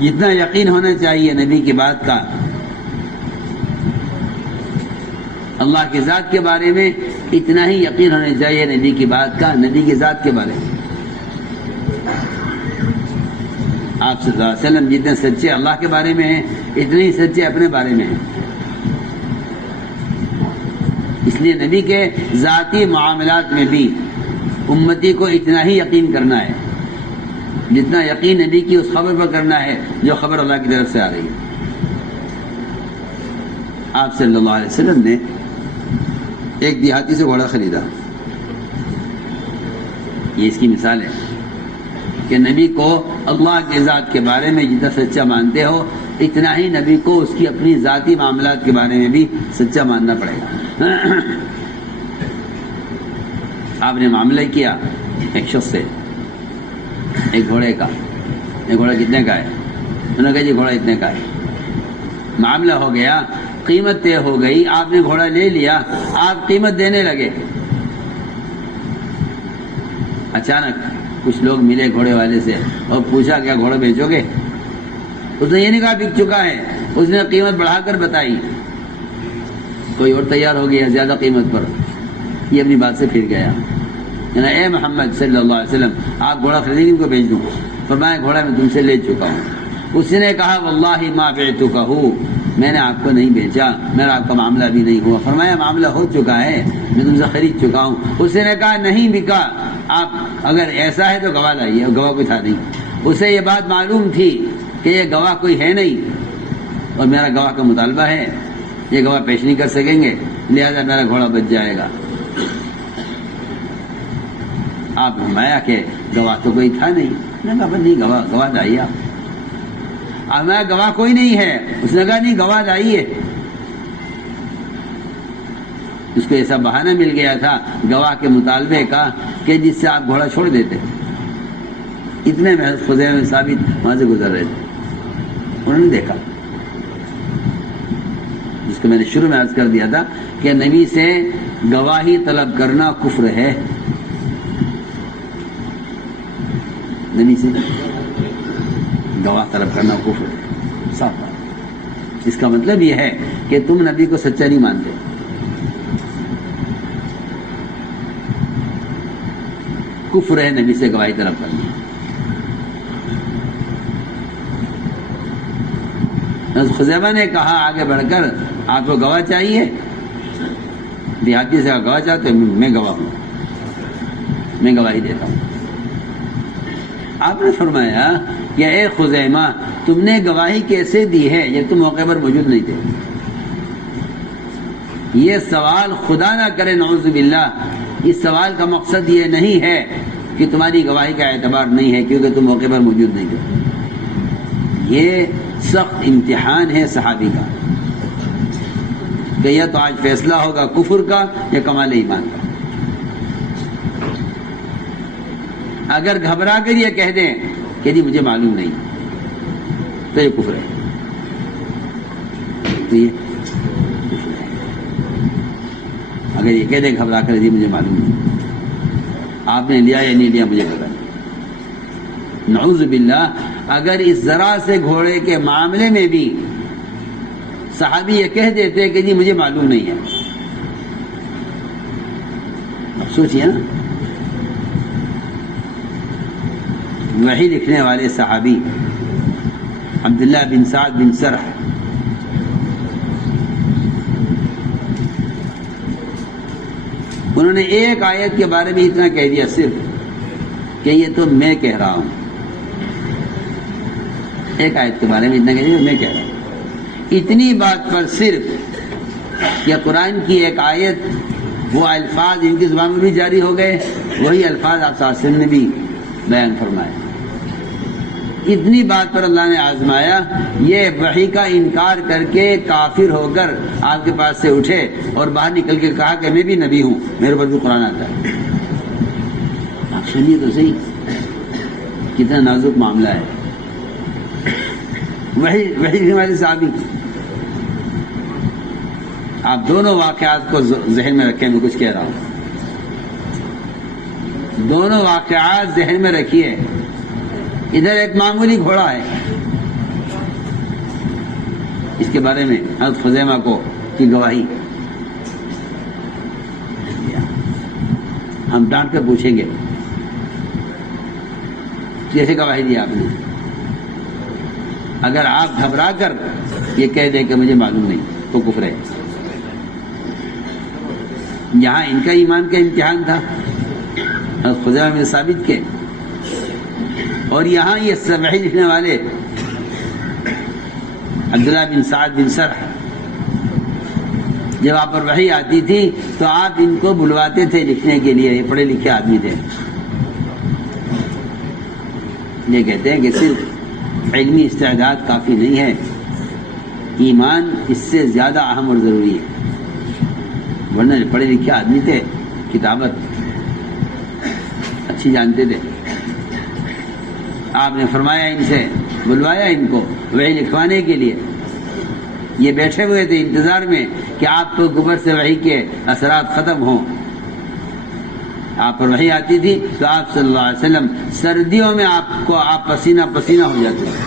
جتنا یقین ہونا چاہیے نبی کی بات کا اللہ کی ذات کے بارے میں، اتنا ہی یقین ہونا چاہیے نبی کی بات کا نبی کی ذات کے بارے میں. آپ صلی اللہ علیہ وسلم جتنے سچے اللہ کے بارے میں ہیں اتنے ہی سچے اپنے بارے میں ہیں. اس لیے نبی کے ذاتی معاملات میں بھی امتی کو اتنا ہی یقین کرنا ہے جتنا یقین نبی کی اس خبر پر کرنا ہے جو خبر اللہ کی طرف سے آ رہی ہے. آپ صلی اللہ علیہ وسلم نے ایک دیہاتی سے گھوڑا خریدا. یہ اس کی مثال ہے کہ نبی کو اللہ کی ذات کے بارے میں جتنا سچا مانتے ہو اتنا ہی نبی کو اس کی اپنی ذاتی معاملات کے بارے میں بھی سچا ماننا پڑے گا. آپ نے معاملہ کیا ایک شخص سے ایک گھوڑے کا. یہ گھوڑا کتنے کا ہے؟ انہوں نے کہا جی گھوڑا اتنے کا ہے. معاملہ ہو گیا، قیمت طے ہو گئی، آپ نے گھوڑا لے لیا، آپ قیمت دینے لگے. اچانک کچھ لوگ ملے گھوڑے والے سے اور پوچھا کیا گھوڑا بیچو گے؟ اس نے یہ نہیں کہا بک چکا ہے، اس نے قیمت بڑھا کر بتائی. کوئی اور تیار ہو گیا زیادہ قیمت پر، یہ اپنی بات سے پھر گیا. اے محمد صلی اللہ علیہ وسلم آپ گھوڑا خریدیں گے ان کو بیچ دوں؟ فرمایا گھوڑا میں تم سے لے چکا ہوں. اس نے کہا واللہ ما بعتکہ، میں نے آپ کو نہیں بیچا، میرا آپ کا معاملہ بھی نہیں ہوا. فرمایا معاملہ ہو چکا ہے، میں تم سے خرید چکا ہوں. اس نے کہا نہیں بکا، آپ اگر ایسا ہے تو گواہ لائیے. گواہ کوئی تھا نہیں. اسے یہ بات معلوم تھی کہ یہ گواہ کوئی ہے نہیں اور میرا گواہ کا مطالبہ ہے، یہ گواہ پیش نہیں کر سکیں گے، لہذا میرا گھوڑا بچ جائے گا. آپ فرمایا کہ گواہ تو کوئی تھا نہیں. میں کہا نہیں گواہ لائیے. آپ میں گواہ کوئی نہیں ہے. اس نے کہا نہیں گواہ لائیے. اس کو ایسا بہانہ مل گیا تھا گواہ کے مطالبے کا کہ جس سے آپ گھوڑا چھوڑ دیتے. اتنے میں خزیمہ بن ثابت وہاں سے گزر رہے تھے. انہوں نے دیکھا جس کو میں نے شروع میں عرض کر دیا تھا کہ نبی سے گواہی طلب کرنا کفر ہے. نبی سے گواہ طلب کرنا کفر ہے، صاف بات. اس کا مطلب یہ ہے کہ تم نبی کو سچا نہیں مانتے. کفر ہے نبی سے گواہی طلب کرنا. خزیمہ نے کہا آگے بڑھ کر آپ کو گواہ چاہیے؟ دیہاتی سے گواہ چاہتے میں گواہ ہوں، میں گواہی دیتا ہوں. آپ نے فرمایا کہ اے خزیمہ تم نے گواہی کیسے دی ہے جب تم موقع پر موجود نہیں تھے؟ یہ سوال خدا نہ کرے نعوذ باللہ، اس سوال کا مقصد یہ نہیں ہے کہ تمہاری گواہی کا اعتبار نہیں ہے کیونکہ تم موقع پر موجود نہیں تھے. یہ سخت امتحان ہے صحابی کا کہ یا تو آج فیصلہ ہوگا کفر کا یا کمال ایمان کا. اگر گھبرا کر یہ کہہ دیں کہ جی مجھے معلوم نہیں تو یہ کفر ہے. تو یہ کفر ہے. اگر یہ کہہ دیں گھبرا کر جی مجھے معلوم نہیں، آپ نے لیا یا نہیں لیا مجھے پتا نہیں. نعوذ باللہ اگر اس ذرا سے گھوڑے کے معاملے میں بھی صحابی یہ کہہ دیتے کہ جی مجھے معلوم نہیں ہے، اب سوچئے نا. وحی لکھنے والے صحابی عبداللہ بن سعد بن سرح انہوں نے ایک آیت کے بارے میں اتنا کہہ دیا صرف کہ یہ تو میں کہہ رہا ہوں. ایک آیت کے بارے میں اتنا کہہ دیا میں کہہ رہا ہوں. اتنی بات پر صرف کہ قرآن کی ایک آیت وہ الفاظ ان کی زبان میں بھی جاری ہو گئے، وہی الفاظ آپ صلی اللہ علیہ وسلم نے بھی بیان فرمائے. اتنی بات پر اللہ نے آزمایا. یہ وحی کا انکار کر کے کافر ہو کر آپ کے پاس سے اٹھے اور باہر نکل کے کہا کہ میں بھی نبی ہوں، میرے پر بھی قرآن آتا ہے. آپ سنیے تو صحیح کتنا نازک معاملہ ہے. وہی ہمارے صحابی. آپ دونوں واقعات کو ذہن میں رکھیں، میں کچھ کہہ رہا ہوں. دونوں واقعات ذہن میں رکھیے. ادھر ایک معمولی گھوڑا ہے، اس کے بارے میں حضرت خزیمہ کو کی گواہی ہم ڈانٹ کر پوچھیں گے کیسے گواہی دی آپ نے. اگر آپ گھبرا کر یہ کہہ دیں کہ مجھے معلوم نہیں تو کفر ہے. یہاں ان کا ایمان کا امتحان تھا خزیمہ بن ثابت کے، اور یہاں یہ وحی لکھنے والے عبداللہ بن سعد بن سرح، جب آپ پر وحی آتی تھی تو آپ ان کو بلواتے تھے لکھنے کے لیے. یہ پڑھے لکھے آدمی تھے. یہ کہتے ہیں کہ صرف علمی استعداد کافی نہیں ہے، ایمان اس سے زیادہ اہم اور ضروری ہے. ورنہ پڑھے لکھے آدمی تھے، کتابت اچھی جانتے تھے. آپ نے فرمایا ان سے، بلوایا ان کو وحی لکھوانے کے لیے. یہ بیٹھے ہوئے تھے انتظار میں کہ آپ کو گبر سے وحی کے اثرات ختم ہوں. آپ پر وحی آتی تھی تو آپ صلی اللہ علیہ وسلم سردیوں میں آپ پسینہ پسینہ ہو جاتے تھے.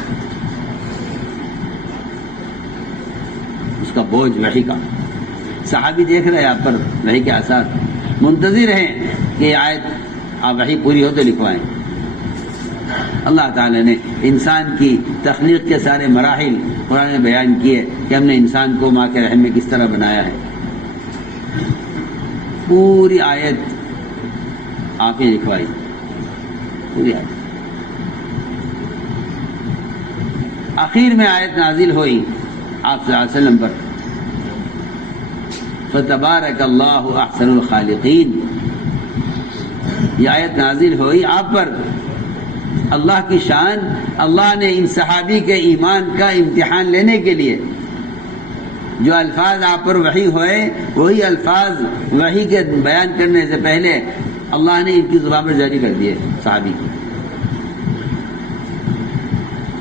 اس کا بوجھ وحی کا. صحابی دیکھ رہے آپ پر وحی کے اثار، منتظر ہیں کہ یہ آیت آپ وحی پوری ہو تو لکھوائیں. اللہ تعالیٰ نے انسان کی تخلیق کے سارے مراحل قرآن میں بیان کیے کہ ہم نے انسان کو ماں کے رحم میں کس طرح بنایا ہے. پوری آیت آپ نے لکھوائی، پوری آیت. آخر میں آیت نازل ہوئی آپ صلی اللہ علیہ وسلم پر، فَتَبَارَكَ اللَّهُ أَحْسَنُ الْخَالِقِينَ. یہ آیت نازل ہوئی آپ پر. اللہ کی شان، اللہ نے ان صحابی کے ایمان کا امتحان لینے کے لیے جو الفاظ آپ پر وحی ہوئے وہی الفاظ وحی کے بیان کرنے سے پہلے اللہ نے ان کی زبان پر جاری کر دیے. صحابی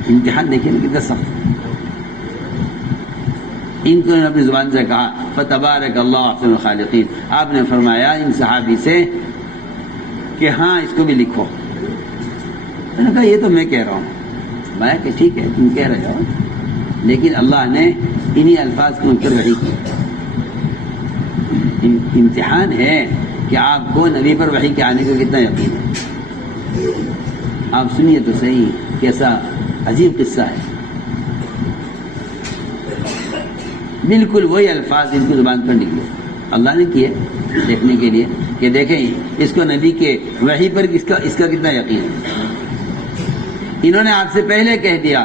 امتحان دیکھیں کتنا سخت. ان کو اپنی زبان سے کہا فَتَبَارَكَ اللَّهُ أَحْسَنُ الْخَالِقِينَ. آپ نے فرمایا ان صحابی سے کہ ہاں اس کو بھی لکھو. میں نے کہا یہ تو میں کہہ رہا ہوں. میں کہ ٹھیک ہے تم کہہ رہے ہو، لیکن اللہ نے انہی الفاظ کو مجھ پر وحی کی. امتحان ہے کہ آپ کو نبی پر وحی کے آنے کا کتنا یقین ہے. آپ سنیے تو صحیح کیسا عجیب قصہ ہے. بالکل وہی الفاظ ان کی زبان پر نکلے اللہ نے کیے دیکھنے کے لیے کہ دیکھیں اس کو نبی کے وحی پر اس کا کتنا یقین ہے. انہوں نے آپ سے پہلے کہہ دیا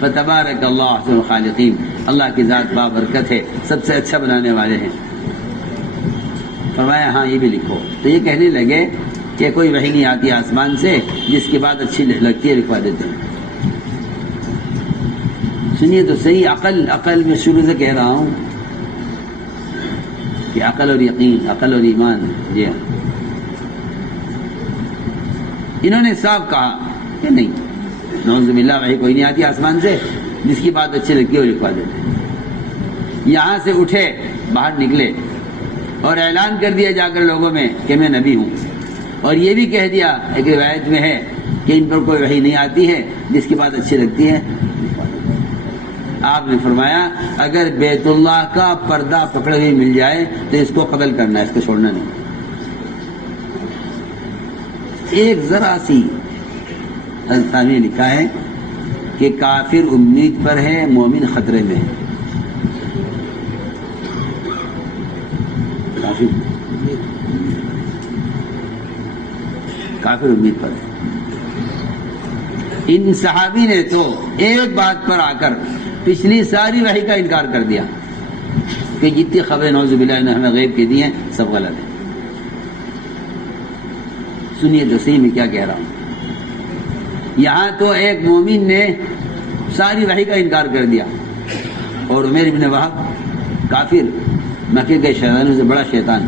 فَتَبَارَكَ اللَّهُ أَحْسَنُ الْخَالِقِينَ. اللہ کی ذات بابرکت ہے، سب سے اچھا بنانے والے ہیں. فرمایا ہاں یہ بھی لکھو. تو یہ کہنے لگے کہ کوئی وحی نہیں آتی آسمان سے جس کی بات اچھی لگتی ہے لکھوا دیتے ہیں. سنیے تو صحیح. عقل میں شروع سے کہہ رہا ہوں کہ عقل اور یقین، عقل اور ایمان. جی ہاں، انہوں نے صاف کہا کہ نہیں، نعوذ باللہ وحی کوئی نہیں آتی آسمان سے جس کی بات اچھی لگتی ہے وہ لکھوا دیتے ہیں. یہاں سے اٹھے باہر نکلے اور اعلان کر دیا جا کر لوگوں میں کہ میں نبی ہوں. اور یہ بھی کہہ دیا، ایک روایت میں ہے کہ ان پر کوئی وحی نہیں آتی ہے جس کی بات اچھی لگتی ہے. آپ نے فرمایا اگر بیت اللہ کا پردہ پکڑے ہوئے مل جائے تو اس کو قتل کرنا ہے، اس کو چھوڑنا نہیں. ایک ذرا سی حضرت نے لکھا ہے کہ کافر امید پر ہے، مومن خطرے میں ہے. کافر امید پر ہے. ان صحابی نے تو ایک بات پر آ کر پچھلی ساری وحی کا انکار کر دیا کہ جتنی خبریں نعوذ باللہ نے ہمیں غیب کی دی ہیں سب غلط ہیں. سنیے تو صحیح میں کیا کہہ رہا ہوں. یہاں تو ایک مومن نے ساری وحی کا انکار کر دیا، اور عمیر بن وہب کافر، مکے کے شیطانوں سے بڑا شیطان،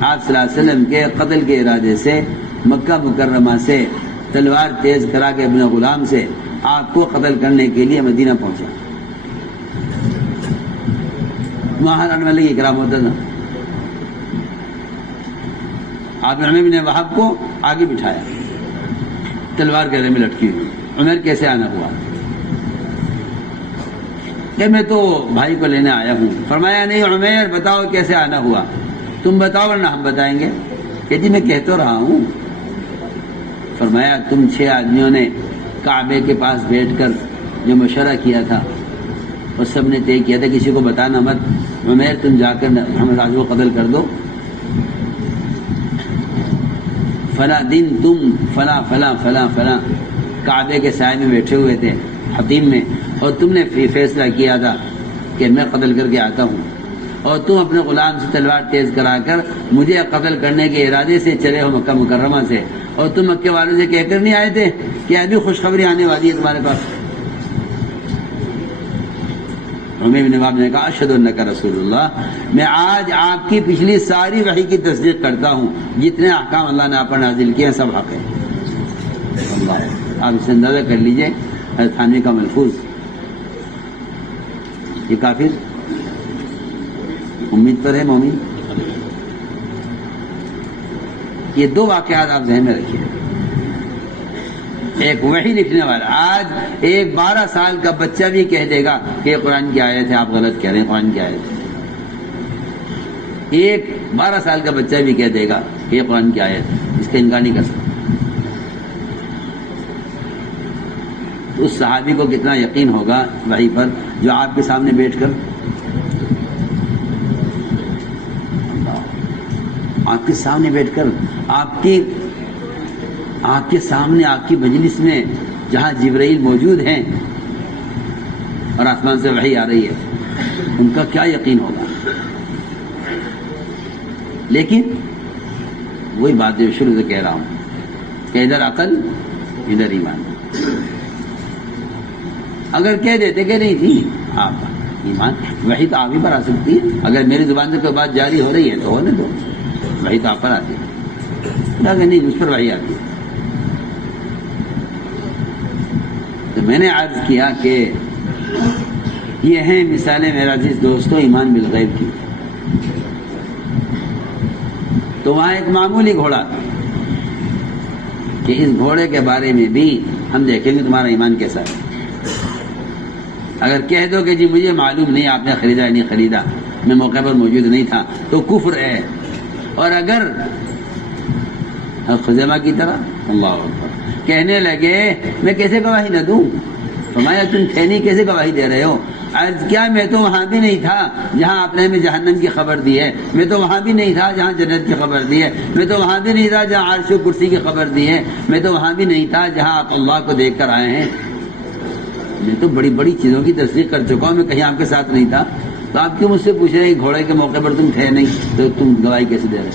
آپ صلی اللہ علیہ وسلم کے قتل کے ارادے سے مکہ مکرمہ سے تلوار تیز کرا کے اپنے غلام سے آپ کو قتل کرنے کے لیے مدینہ پہنچا. وہاں رہنے والے اکرام ہوتا تھا. آپ نے عمر بن وہب کو آگے بٹھایا, تلوار گلے میں لٹکی ہوئی. عمر کیسے آنا ہوا؟ کہ میں تو بھائی کو لینے آیا ہوں. فرمایا نہیں عمر بتاؤ کیسے آنا ہوا, تم بتاؤ ورنہ ہم بتائیں گے. کہ جی میں کہہ تو رہا ہوں. فرمایا تم 6 آدمیوں نے کعبے کے پاس بیٹھ کر جو مشورہ کیا تھا اس سب نے طے کیا تھا کسی کو بتانا مت. عمر تم جا کر محمد کو قتل کر دو. فلاں دن تم فلاں فلاں فلاں فلاں کعبے کے سائے میں بیٹھے ہوئے تھے حتیم میں, اور تم نے فیصلہ کیا تھا کہ میں قتل کر کے آتا ہوں, اور تم اپنے غلام سے تلوار تیز کرا کر مجھے قتل کرنے کے ارادے سے چلے ہو مکہ مکرمہ سے, اور تم مکے والوں سے کہہ کر نہیں آئے تھے کہ ابھی خوشخبری آنے والی ہے تمہارے پاس. عمر بن وہب نے کہا اشہد انک رسول اللہ, میں آج آپ کی پچھلی ساری وحی کی تصدیق کرتا ہوں, جتنے احکام اللہ نے آپ پر نازل کیے ہیں سب حق ہے. اللہ, آپ اسے اندازہ کر لیجئے حضرت تھانوی کا ملفوظ. یہ کافر امید پر ہے مومن. یہ 2 واقعات آپ ذہن میں رکھیے. ایک وحی لکھنے والا, آج ایک 12 سال کا بچہ بھی کہہ دے گا کہ یہ قرآن کی آیت ہے, آپ غلط کہہ رہے ہیں, قرآن کی آیت ہے. ایک 12 سال کا بچہ بھی کہہ دے گا کہ یہ قرآن کی آیت ہے, اس کا انکار نہیں کر سکتا. اس صحابی کو کتنا یقین ہوگا وحی پر جو آپ کے سامنے بیٹھ کر آپ کے سامنے بیٹھ کر آپ کے سامنے آپ کی مجلس میں جہاں جبرائیل موجود ہیں اور آسمان سے وحی آ رہی ہے, ان کا کیا یقین ہوگا. لیکن وہی بات جو شروع سے کہہ رہا ہوں کہ ادھر عقل ادھر ایمان. اگر کہہ دیتے کہ نہیں تھی آپ ایمان, وحی تو آپ ہی پر آ سکتی ہے. اگر میری زبان سے کوئی بات جاری ہو رہی ہے تو ہونے دو, وحی تو آپ پر آتی ہے. اگر نہیں مجھ پر وحی آتی ہے. تو میں نے عرض کیا کہ یہ ہیں مثالیں میرا عزیز دوستوں ایمان بالغیب کی. تو وہاں ایک معمولی گھوڑا تھا کہ اس گھوڑے کے بارے میں بھی ہم دیکھیں گے تمہارا ایمان کیسا ہے. اگر کہہ دو کہ جی مجھے معلوم نہیں آپ نے خریدا یا نہیں خریدا, میں موقع پر موجود نہیں تھا, تو کفر ہے. اور اگر خزیمہ کی طرح اللہ اکبر کہنے لگے میں کیسے گواہی نہ دوں, فرمایا تم تھے نہیں کیسے گواہی دے رہے ہو. عرض کیا میں تو وہاں بھی نہیں تھا جہاں آپ نے ہمیں جہنم کی خبر دی ہے, میں تو وہاں بھی نہیں تھا جہاں جنت کی خبر دی ہے, میں تو وہاں بھی نہیں تھا جہاں عرش و کرسی کی خبر دی ہے, میں تو وہاں بھی نہیں تھا جہاں آپ اللہ کو دیکھ کر آئے ہیں. میں تو بڑی بڑی چیزوں کی تصدیق کر چکا ہوں, میں کہیں آپ کے ساتھ نہیں تھا. تو آپ کیوں مجھ سے پوچھ رہے ہیں گھوڑے کے موقع پر تم تھے نہیں تو تم گواہی کیسے دے رہے؟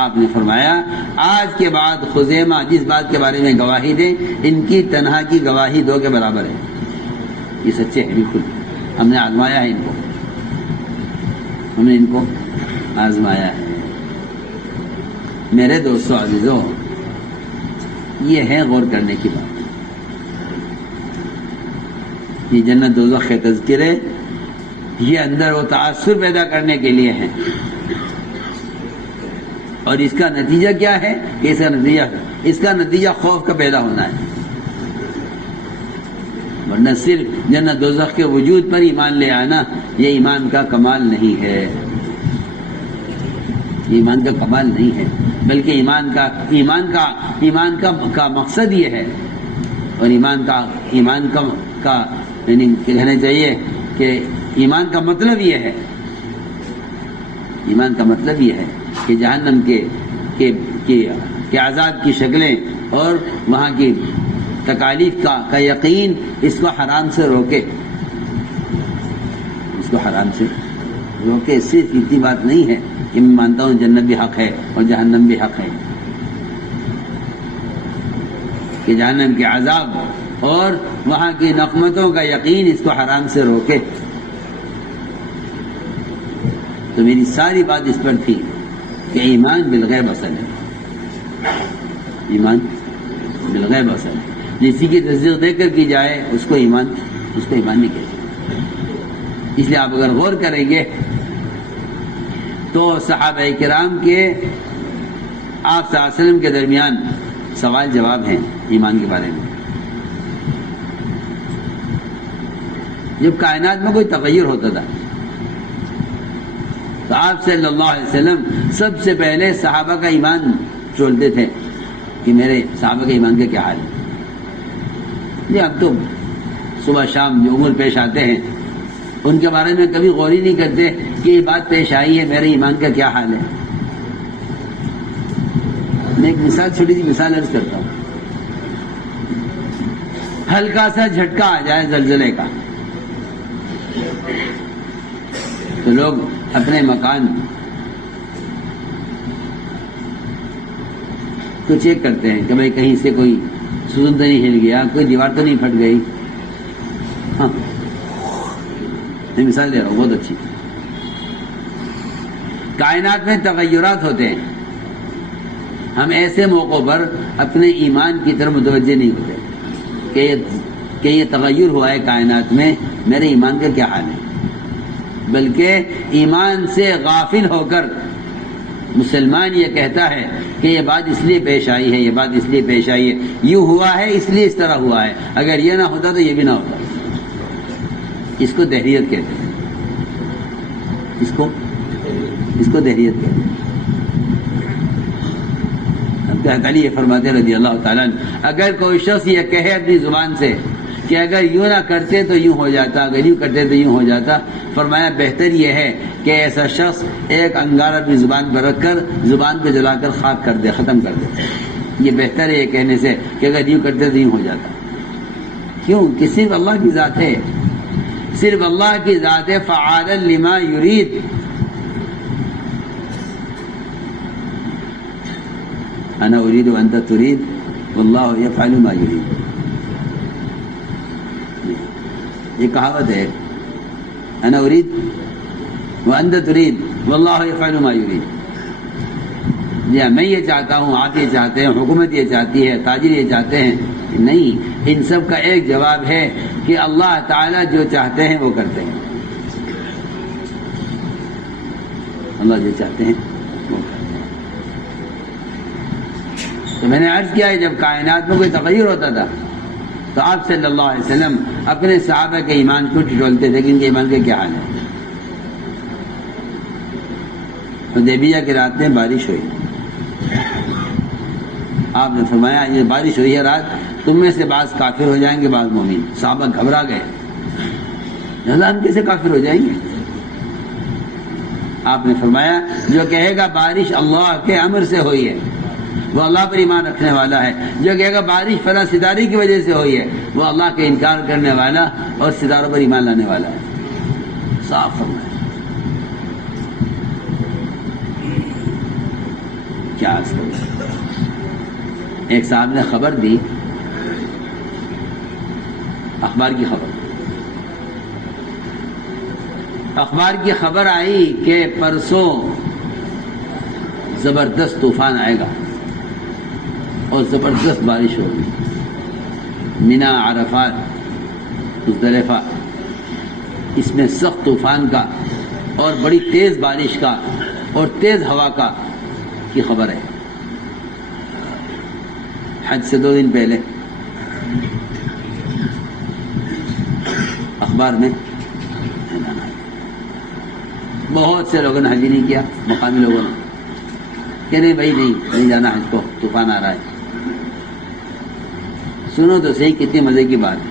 آپ نے فرمایا آج کے بعد خزیمہ جس بات کے بارے میں گواہی دیں ان کی تنہا کی گواہی 2 کے برابر ہے. یہ سچے ہیں بالکل, ہم نے آزمایا ہے ان کو, ہم نے ان کو آزمایا ہے. میرے دوستو عزیزو, یہ ہے غور کرنے کی بات. یہ جنت دوزخ کے تذکرے یہ اندر وہ تاثر پیدا کرنے کے لیے ہیں, اور اس کا نتیجہ کیا ہے کہ اس کا نتیجہ خوف کا پیدا ہونا ہے. ورنہ صرف جنت دوزخ کے وجود پر ایمان لے آنا یہ ایمان کا کمال نہیں ہے, یہ ایمان کا کمال نہیں ہے, بلکہ ایمان کا مقصد یہ ہے, اور ایمان کا یعنی کہنا چاہیے کہ ایمان کا مطلب یہ ہے, ایمان کا مطلب یہ ہے کہ جہنم کے عذاب کی شکلیں اور وہاں کی تکالیف کا یقین اس کو حرام سے روکے, اس کو حرام سے روکے. صرف اتنی بات نہیں ہے کہ میں مانتا ہوں جنت بھی حق ہے اور جہنم بھی حق ہے, کہ جہنم کے عذاب اور وہاں کی نقمتوں کا یقین اس کو حرام سے روکے. تو میری ساری بات اس پر تھی کہ ایمان بالغیب اصل ہے، ایمان بالغیب اصل ہے. جسی کی تصدیق دے کر کی جائے اس کو ایمان نہیں کہتے. اس لیے آپ اگر غور کریں گے تو صحابہ کرام کے آپ صلی اللہ علیہ وسلم کے درمیان سوال جواب ہیں ایمان کے بارے میں. جب کائنات میں کوئی تغیر ہوتا تھا تو آپ صلی اللہ علیہ وسلم سب سے پہلے صحابہ کا ایمان چولتے تھے کہ میرے صحابہ کے ایمان کا کیا حال ہے. یہ اب تو صبح شام جو امور پیش آتے ہیں ان کے بارے میں کبھی غور ہی نہیں کرتے کہ یہ بات پیش آئی ہے، میرے ایمان کا کیا حال ہے. میں ایک مثال، چھوٹی سی مثال عرض کرتا ہوں. ہلکا سا جھٹکا آ جائے زلزلے کا تو لوگ اپنے مکان کو چیک کرتے ہیں کہ بھائی کہیں سے کوئی ستون تو نہیں ہل گیا، کوئی دیوار تو نہیں پھٹ گئی. ہاں میں مثال دے رہا ہوں بہت اچھی. کائنات میں تغیرات ہوتے ہیں، ہم ایسے موقعوں پر اپنے ایمان کی طرف متوجہ نہیں ہوتے کہ یہ تغیر ہوا ہے کائنات میں، میرے ایمان کا کیا حال ہے. بلکہ ایمان سے غافل ہو کر مسلمان یہ کہتا ہے کہ یہ بات اس لیے پیش آئی ہے، یہ بات اس لیے پیش آئی ہے، یوں ہوا ہے اس لیے اس طرح ہوا ہے، اگر یہ نہ ہوتا تو یہ بھی نہ ہوتا. اس کو دہریت کہتے ہیں، اس کو دہریت کہتے ہیں. حضرت علی یہ فرماتے ہیں رضی اللہ تعالیٰ عنہ، اگر کوئی شخص یہ کہے اپنی زبان سے کہ اگر یوں نہ کرتے تو یوں ہو جاتا، اگر یوں کرتے تو یوں ہو جاتا، فرمایا بہتر یہ ہے کہ ایسا شخص ایک انگار اپنی زبان پر رکھ کر زبان پہ جلا کر خاک کر دے، ختم کر دے. یہ بہتر ہے یہ کہنے سے کہ اگر یوں کرتے تو یوں ہو جاتا. کیوں کہ صرف اللہ کی ذات ہے، صرف اللہ کی ذات ہے. فعالا لما یرید. انا اريد وانت تريد واللہ یفعل ما یرید. یہ کہاوت ہے، انا اريد وانت تريد واللہ یفعل ما یرید. جی میں یہ چاہتا ہوں، آپ یہ چاہتے ہیں، حکومت یہ چاہتی ہے، تاجر یہ چاہتے ہیں. نہیں، ان سب کا ایک جواب ہے کہ اللہ تعالیٰ جو چاہتے ہیں وہ کرتے ہیں. اللہ جو چاہتے ہیں وہ کرتے ہیں. تو میں نے عرض کیا ہے جب کائنات میں کوئی تغیر ہوتا تھا تو آپ صلی اللہ علیہ وسلم اپنے صحابہ کے ایمان کو ٹٹولتے تھے کہ ان کے ایمان کا کیا حال ہے. حدیبیہ کی رات میں بارش ہوئی، آپ نے فرمایا یہ بارش ہوئی ہے رات، تم میں سے بعض کافر ہو جائیں گے، بعض مومن. صحابہ گھبرا گئے، ہم کیسے کافر ہو جائیں گے؟ آپ نے فرمایا جو کہے گا بارش اللہ کے امر سے ہوئی ہے وہ اللہ پر ایمان رکھنے والا ہے، جو کہے گا بارش فلاں ستارے کی وجہ سے ہوئی ہے وہ اللہ کے انکار کرنے والا اور ستاروں پر ایمان لانے والا ہے. صاف فرمایا. کیا ایک صاحب نے خبر دی، اخبار کی خبر آئی کہ پرسوں زبردست طوفان آئے گا اور زبردست بارش ہوگی. مینا، عرفات، مزدلفہ، اس میں سخت طوفان کا اور بڑی تیز بارش کا اور تیز ہوا کا کی خبر ہے. حج سے 2 دن پہلے اخبار میں بہت سے لوگوں نے حج نہیں کیا، مقامی لوگوں نے کہ نہیں بھائی نہیں جانا حج کو، طوفان آ رہا ہے. سنو تو صحیح کتنی مزے کی بات ہے.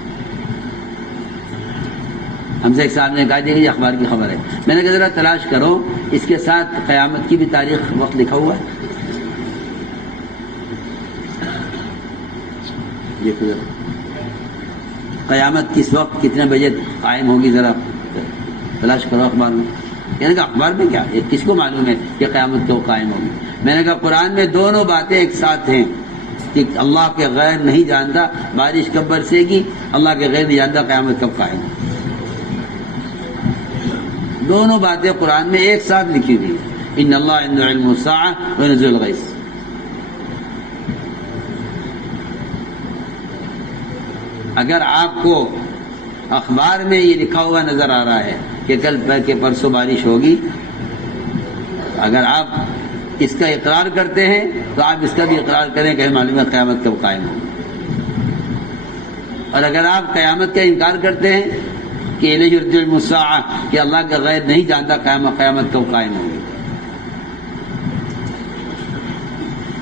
ہم سے ایک صاحب نے کہا کہ یہ اخبار کی خبر ہے. میں نے کہا ذرا تلاش کرو، اس کے ساتھ قیامت کی بھی تاریخ وقت لکھا ہوا ہے. دیکھو ذرا قیامت کس وقت کتنے بجے قائم ہوگی، ذرا تلاش کرو اخبار میں. یعنی کہ اخبار میں کیا، یہ کس کو معلوم ہے کہ قیامت کب قائم ہوگی؟ میں نے کہا قرآن میں دونوں باتیں ایک ساتھ ہیں کہ اللہ کے غیر نہیں جانتا بارش کب برسے گی، اللہ کے غیر نہیں جانتا قیامت کب قائم ہوگی. دونوں باتیں قرآن میں ایک ساتھ لکھی ہوئی ہیں. ان اللہ عنده علم الساعة وينزل الغیث. اگر آپ کو اخبار میں یہ لکھا ہوا نظر آ رہا ہے کہ کل کے پرسوں بارش ہوگی، اگر آپ اس کا اقرار کرتے ہیں تو آپ اس کا بھی اقرار کریں کہ معلوم ہے قیامت کب قائم ہوگی. اور اگر آپ قیامت کا انکار کرتے ہیں کہ الیہ یرجع علم الساعة، کہ اللہ کا غیب نہیں جانتا قیامت کب قائم ہوگی،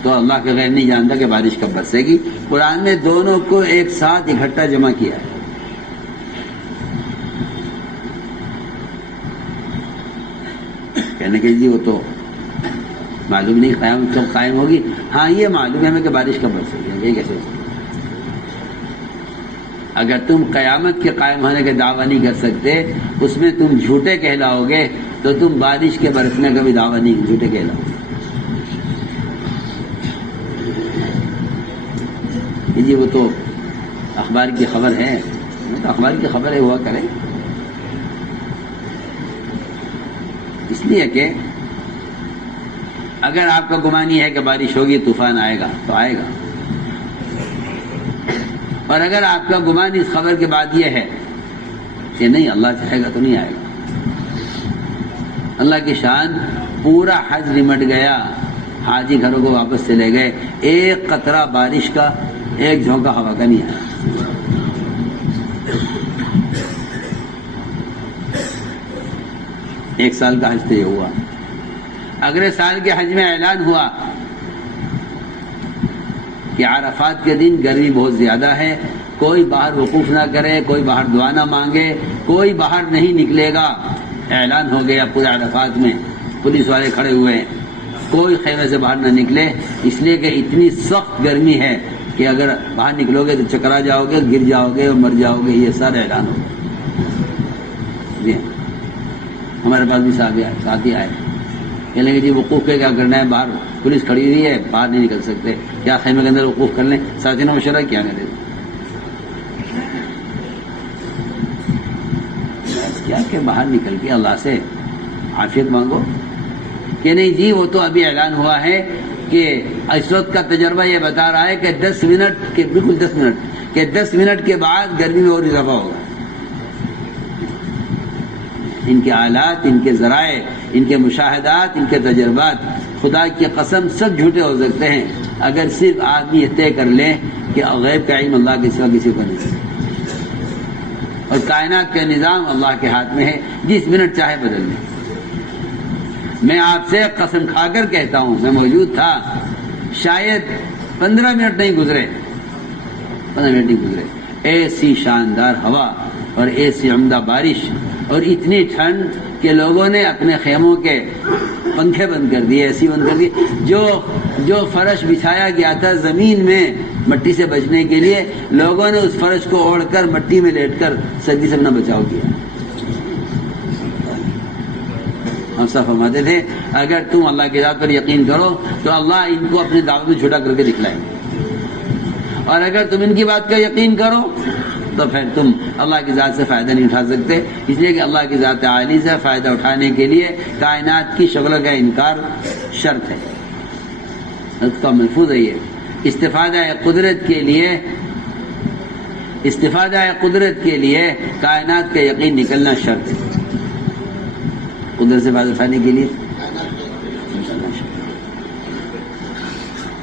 تو اللہ کا غیب نہیں جانتا کہ بارش کب برسے گی. قرآن نے دونوں کو ایک ساتھ اکٹھا جمع کیا ہے. کہنے کہ جی وہ تو معلوم نہیں قیامت کب قائم ہوگی، ہاں یہ معلوم ہے ہمیں کہ بارش کب برسے گی. یہ کیسے ہو سکتا؟ اگر تم قیامت کے قائم ہونے کا دعویٰ نہیں کر سکتے، اس میں تم جھوٹے کہلاؤ گے، تو تم بارش کے برسنے کا بھی دعویٰ نہیں، جھوٹے کہلاؤ گے. جی وہ تو اخبار کی خبر ہے، تو اخبار کی خبر ہے، ہوا کرے. اس لیے کہ اگر آپ کا گمان یہ ہے کہ بارش ہوگی، طوفان آئے گا تو آئے گا، اور اگر آپ کا گمان اس خبر کے بعد یہ ہے کہ نہیں اللہ چاہے گا تو نہیں آئے گا. اللہ کی شان، پورا حج نمٹ گیا، حاجی گھروں کو واپس چلے گئے، ایک قطرہ بارش کا، ایک جھونکا ہوا کا نہیں آیا. ایک سال کا حج تو یہ ہوا. اگلے سال کے حج میں اعلان ہوا کہ عرفات کے دن گرمی بہت زیادہ ہے، کوئی باہر وقوف نہ کرے، کوئی باہر دعا نہ مانگے، کوئی باہر نہیں نکلے گا. اعلان ہو گیا پورے عرفات میں، پولیس والے کھڑے ہوئے ہیں، کوئی خیمے سے باہر نہ نکلے، اس لیے کہ اتنی سخت گرمی ہے کہ اگر باہر نکلو گے تو چکرا جاؤ گے، گر جاؤ گے اور مر جاؤ گے. یہ سارا اعلان ہو گیا. ہمارے پاس بھی ساتھی آئے، کہنے لگے جی وقوف پہ کیا کرنا ہے، باہر پولیس کھڑی ہوئی ہے، باہر نہیں نکل سکتے، کیا خیمے کے اندر وقوف کر لیں؟ ساتھی نے مشورہ کیا کرے، کیا کہ باہر نکل کے اللہ سے عافیت مانگو. کہ نہیں جی وہ تو ابھی اعلان ہوا ہے کہ اس وقت کا تجربہ یہ بتا رہا ہے کہ 10 منٹ کے، بالکل 10 منٹ کہ 10 منٹ کے بعد گرمی میں اور اضافہ ہوگا. ان کے آلات، ان کے ذرائع، ان کے مشاہدات، ان کے تجربات، خدا کی قسم سب جھوٹے ہو سکتے ہیں اگر صرف آدمی یہ طے کر لے کہ غیب کا علم اللہ کے سوا کسی کو نہیں، اور کائنات کا نظام اللہ کے ہاتھ میں ہے، جس منٹ چاہے بدل دے. میں آپ سے قسم کھا کر کہتا ہوں، میں موجود تھا، شاید 15 منٹ نہیں گزرے، 15 منٹ نہیں گزرے، ایسی شاندار ہوا اور ایسی عمدہ بارش اور اتنی ٹھنڈ کہ لوگوں نے اپنے خیموں کے پنکھے بند کر دیے، ایسی بند کر دی. جو فرش بچھایا گیا تھا زمین میں مٹی سے بچنے کے لیے، لوگوں نے اس فرش کو اوڑھ کر مٹی میں لیٹ کر سردی سے اپنا بچاؤ کیا. ہم سب فرماتے تھے اگر تم اللہ کی ذات پر یقین کرو تو اللہ ان کو اپنی دعوت میں جھوٹا کر کے دکھلائیں گے، اور اگر تم ان کی بات کا یقین کرو تو پھر تم اللہ کی ذات سے فائدہ نہیں اٹھا سکتے. اس لیے کہ اللہ کی ذات عالی سے فائدہ اٹھانے کے لیے کائنات کی شکل کا انکار شرط ہے، اس کا محفوظ ہے. یہ استفادہ قدرت کے لیے کائنات کا یقین نکلنا شرط ہے. قدرت سے فائدہ اٹھانے کے لیے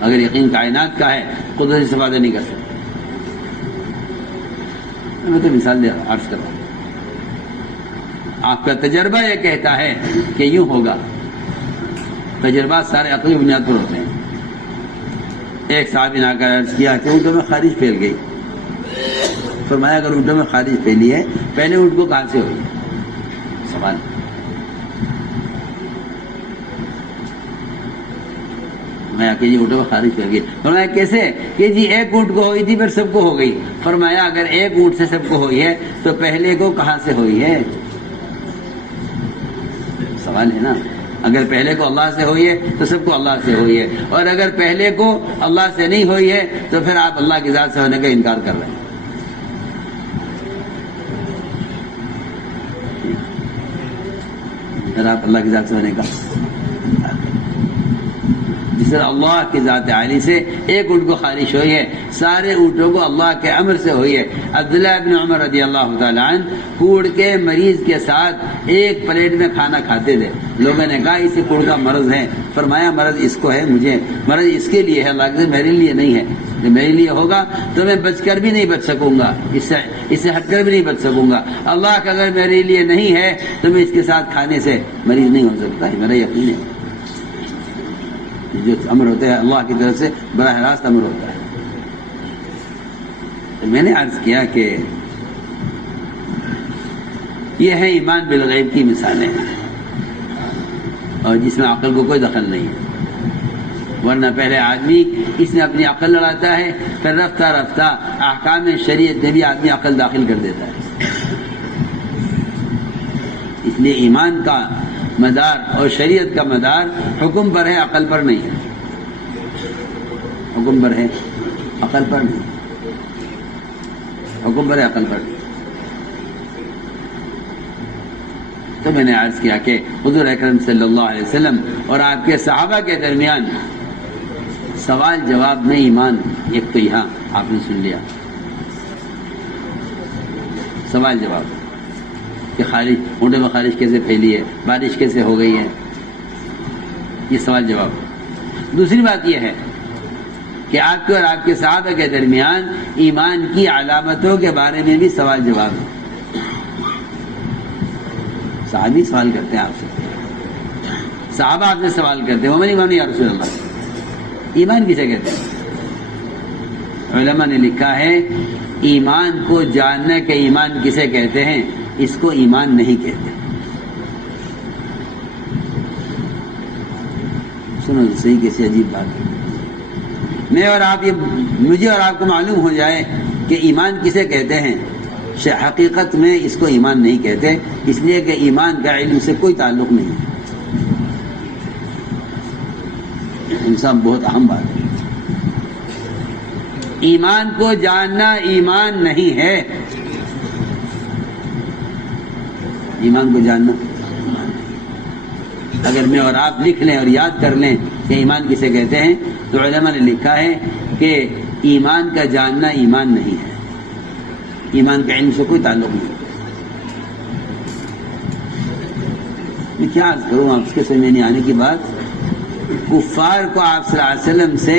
اگر یقین کائنات کا ہے، قدرت سے استفادہ نہیں کر سکتے. میں تو مثال عرض کر رہا ہوں، آپ کا تجربہ یہ کہتا ہے کہ یوں ہوگا. تجربات سارے عقلی بنیاد پر ہوتے ہیں. ایک صحابی نے آ کر عرض کیا کہ اونٹوں میں خارش پھیل گئی. فرمایا اگر اونٹوں میں خارش پھیلی ہے، پہلے اونٹ کو کہاں سے ہوئی؟ سوال. میں آ کے جی اونٹوں میں خارش پھیل گئی. فرمایا کیسے؟ کہ جی ایک اونٹ کو ہوئی تھی پھر سب کو ہو گئی. فرمایا اگر ایک اونٹ سے سب کو ہوئی ہے تو پہلے کو کہاں سے ہوئی ہے؟ سوال ہے نا. اگر پہلے کو اللہ سے ہوئی ہے تو سب کو اللہ سے ہوئی ہے، اور اگر پہلے کو اللہ سے نہیں ہوئی ہے تو پھر آپ اللہ کی ذات سے ہونے کا انکار کر رہے ہیں. پھر آپ اللہ کی ذات سے ہونے کا جس طرح اللہ کی ذات عالی سے ایک اونٹ کو خارش ہوئی ہے، سارے اونٹوں کو اللہ کے امر سے ہوئی ہے۔ عبداللہ بن عمر رضی اللہ تعالیٰ عنہ کوڑ کے مریض کے ساتھ ایک پلیٹ میں کھانا کھاتے تھے۔ لوگوں نے کہا اسے کوڑ کا مرض ہے، فرمایا مرض اس کو ہے، مجھے مرض اس کے لیے ہے، اللہ کے میرے لیے نہیں ہے۔ کہ میرے لیے ہوگا تو میں بچ کر بھی نہیں بچ سکوں گا، اس سے ہٹ کر بھی نہیں بچ سکوں گا۔ اللہ کا اگر میرے لیے نہیں ہے تو میں اس کے ساتھ کھانے سے مریض نہیں ہو سکتا، ہے میرا یقین ہے۔ جو امر ہوتا ہے اللہ کی طرف سے براہ راست امر ہوتا ہے۔ تو میں نے عرض کیا کہ یہ ہے ایمان بالغیب کی مثالیں، اور جس میں عقل کو کوئی دخل نہیں ہے، ورنہ پہلے آدمی اس میں اپنی عقل لڑاتا ہے، پھر رفتہ رفتہ احکام شریعت میں بھی آدمی عقل داخل کر دیتا ہے۔ اس لیے ایمان کا مدار اور شریعت کا مدار حکم پر ہے، عقل پر نہیں ہے۔ حکم پر ہے، عقل پر نہیں۔ حکم پر ہے، عقل پر نہیں۔ تو میں نے عرض کیا کہ حضور اکرم صلی اللہ علیہ وسلم اور آپ کے صحابہ کے درمیان سوال جواب میں ایمان، ایک تو یہاں آپ نے سن لیا سوال جواب کہ خارش، اونٹوں میں خارش کیسے پھیلی ہے، بارش کیسے ہو گئی ہے، یہ سوال جواب۔ دوسری بات یہ ہے کہ آپ کے اور آپ کے صحابہ کے درمیان ایمان کی علامتوں کے بارے میں بھی سوال جواب ہے۔ صحابی سوال کرتے ہیں آپ سے، صحابہ آپ سے سوال کرتے ہیں، ومن ایمان یا رسول اللہ، ایمان کسے کہتے ہیں؟ علماء نے لکھا ہے ایمان کو جاننا کہ ایمان کسے کہتے ہیں، اس کو ایمان نہیں کہتے۔ سنو صحیح کیسی عجیب بات ہے۔ میں اور آپ، یہ مجھے اور آپ کو معلوم ہو جائے کہ ایمان کسے کہتے ہیں، حقیقت میں اس کو ایمان نہیں کہتے، اس لیے کہ ایمان کا علم سے کوئی تعلق نہیں ہے۔ انسان بہت اہم بات ہے، ایمان کو جاننا ایمان نہیں ہے۔ ایمان کو جاننا، اگر میں اور آپ لکھ لیں اور یاد کر لیں کہ ایمان کسے کہتے ہیں، تو علماء نے لکھا ہے کہ ایمان کا جاننا ایمان نہیں ہے، ایمان کا علم سے کوئی تعلق نہیں۔ میں کیا عرض کروں آپ کے سمجھ نہیں آنے کی بات، کفار کو آپ صلی اللہ علیہ وسلم سے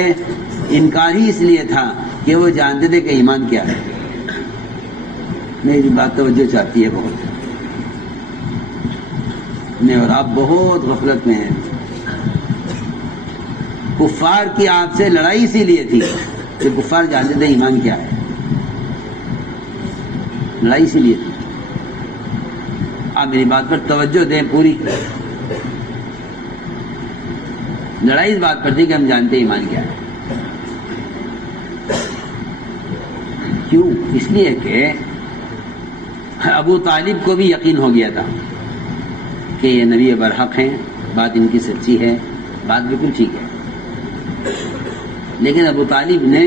انکار ہی اس لیے تھا کہ وہ جانتے تھے کہ ایمان کیا ہے۔ میری بات توجہ چاہتی ہے بہت، میں اور آپ بہت غفلت میں ہیں۔ کفار کی آپ سے لڑائی اسی لیے تھی کہ کفار جانتے تھے ایمان کیا ہے، لڑائی اسی لیے تھی۔ آپ میری بات پر توجہ دیں پوری، لڑائی اس بات پر تھی کہ ہم جانتے ایمان کیا ہے۔ کیوں؟ اس لیے کہ ابو طالب کو بھی یقین ہو گیا تھا کہ یہ نبی برحق ہیں، بات ان کی سچی ہے، بات بالکل ٹھیک ہے، لیکن ابو طالب نے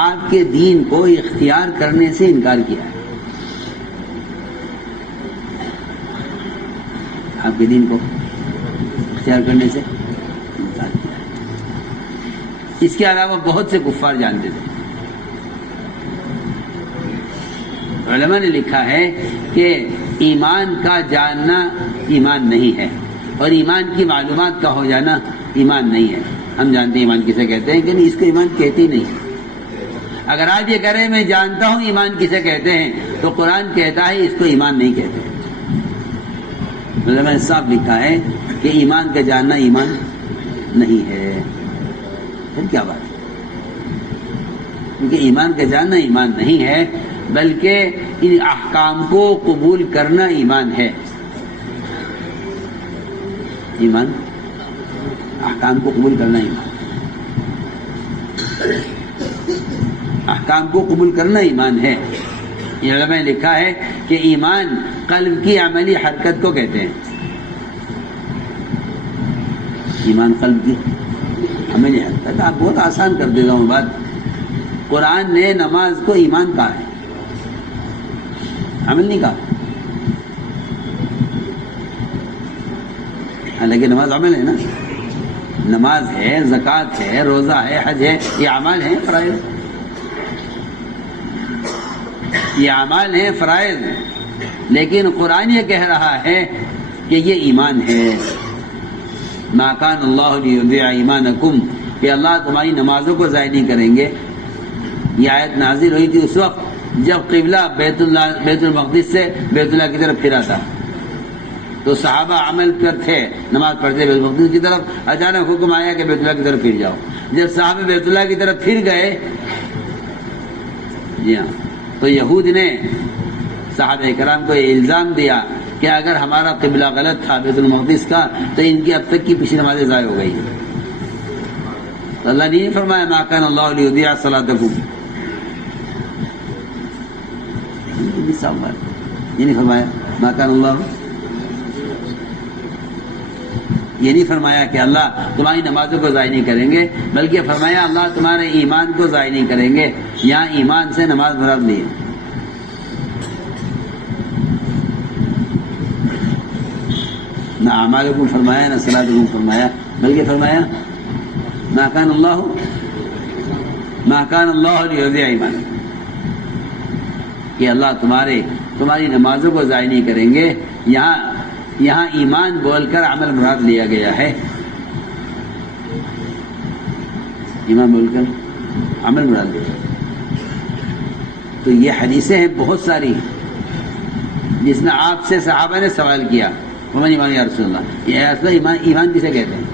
آپ کے دین کو اختیار کرنے سے انکار کیا ہے۔ آپ کے دین کو اختیار کرنے سے انکار کیا ہے۔ اس کے علاوہ بہت سے کفار جانتے تھے۔ علماء نے لکھا ہے کہ ایمان کا جاننا ایمان نہیں ہے، اور ایمان کی معلومات کا ہو جانا ایمان نہیں ہے۔ ہم جانتے ہیں ایمان کسے کہتے ہیں کہ نہیں، اس کو ایمان کہتے ہی نہیں۔ اگر آج یہ کہہ رہے میں جانتا ہوں ایمان کسے کہتے ہیں، تو قرآن کہتا ہے اس کو ایمان نہیں کہتے۔ علماء نے صاف لکھا ہے کہ ایمان کا جاننا ایمان نہیں ہے۔ پھر کیا بات ہے؟ کیونکہ ایمان کا جاننا ایمان نہیں ہے، بلکہ ان احکام کو قبول کرنا ایمان ہے۔ ایمان، احکام کو قبول کرنا ایمان، احکام کو قبول کرنا ایمان ہے۔ یہ علماء نے لکھا ہے کہ ایمان قلب کی عملی حرکت کو کہتے ہیں۔ ایمان قلب کی عملی حرکت، آپ بہت آسان کر دیتا ہوں بات۔ قرآن نے نماز کو ایمان کہا ہے، عمل نہیں کہا، حالانکہ نماز عمل ہے نا، نماز ہے، زکوٰۃ ہے، روزہ ہے، حج ہے، یہ اعمال ہیں فرائض، یہ اعمال ہیں فرائض، لیکن قرآن یہ کہہ رہا ہے کہ یہ ایمان ہے۔ ما کان اللہ لیضیع ایمانکم، کہ اللہ تمہاری نمازوں کو ضائع نہیں کریں گے۔ یہ آیت نازل ہوئی تھی اس وقت جب قبلہ بیت المقدس سے بیت اللہ کی طرف پھرا تھا، تو صحابہ عمل پر تھے، نماز پڑھتے بیت المقدس کی طرف، اچانک حکم آیا کہ بیت اللہ کی طرف پھر جاؤ۔ جب صحابہ بیت اللہ کی طرف پھر گئے، جی ہاں، تو یہود نے صحابہ کرام کو یہ الزام دیا کہ اگر ہمارا قبلہ غلط تھا بیت المقدس کا تو ان کی اب تک کی پچھلی نمازیں ضائع ہو گئی ہیں۔ تو اللہ نے نہیں فرمایا ما کان اللہ لیضیع صلاتکم، یہ نہیں فرمایا ما کان اللہ، یہ نہیں فرمایا کہ اللہ تمہاری نمازوں کو ضائع نہیں کریں گے، بلکہ فرمایا اللہ تمہارے ایمان کو ضائع نہیں کریں گے۔ یہاں ایمان سے نماز مراد نہیں ہے۔ نہ اعمالکم فرمایا، نہ صلاتکم فرمایا، بلکہ فرمایا ما کان اللہ لیضیع ایمانکم، کہ اللہ تمہاری نمازوں کو ضائع نہیں کریں گے۔ یہاں ایمان بول کر عمل مراد لیا گیا ہے، ایمان بول کر عمل مراد لیا۔ تو یہ حدیثیں ہیں بہت ساری جس میں آپ سے صحابہ نے سوال کیا ومن ایمان یا رسول اللہ، یہ اصل ایمان کسے کہتے ہیں؟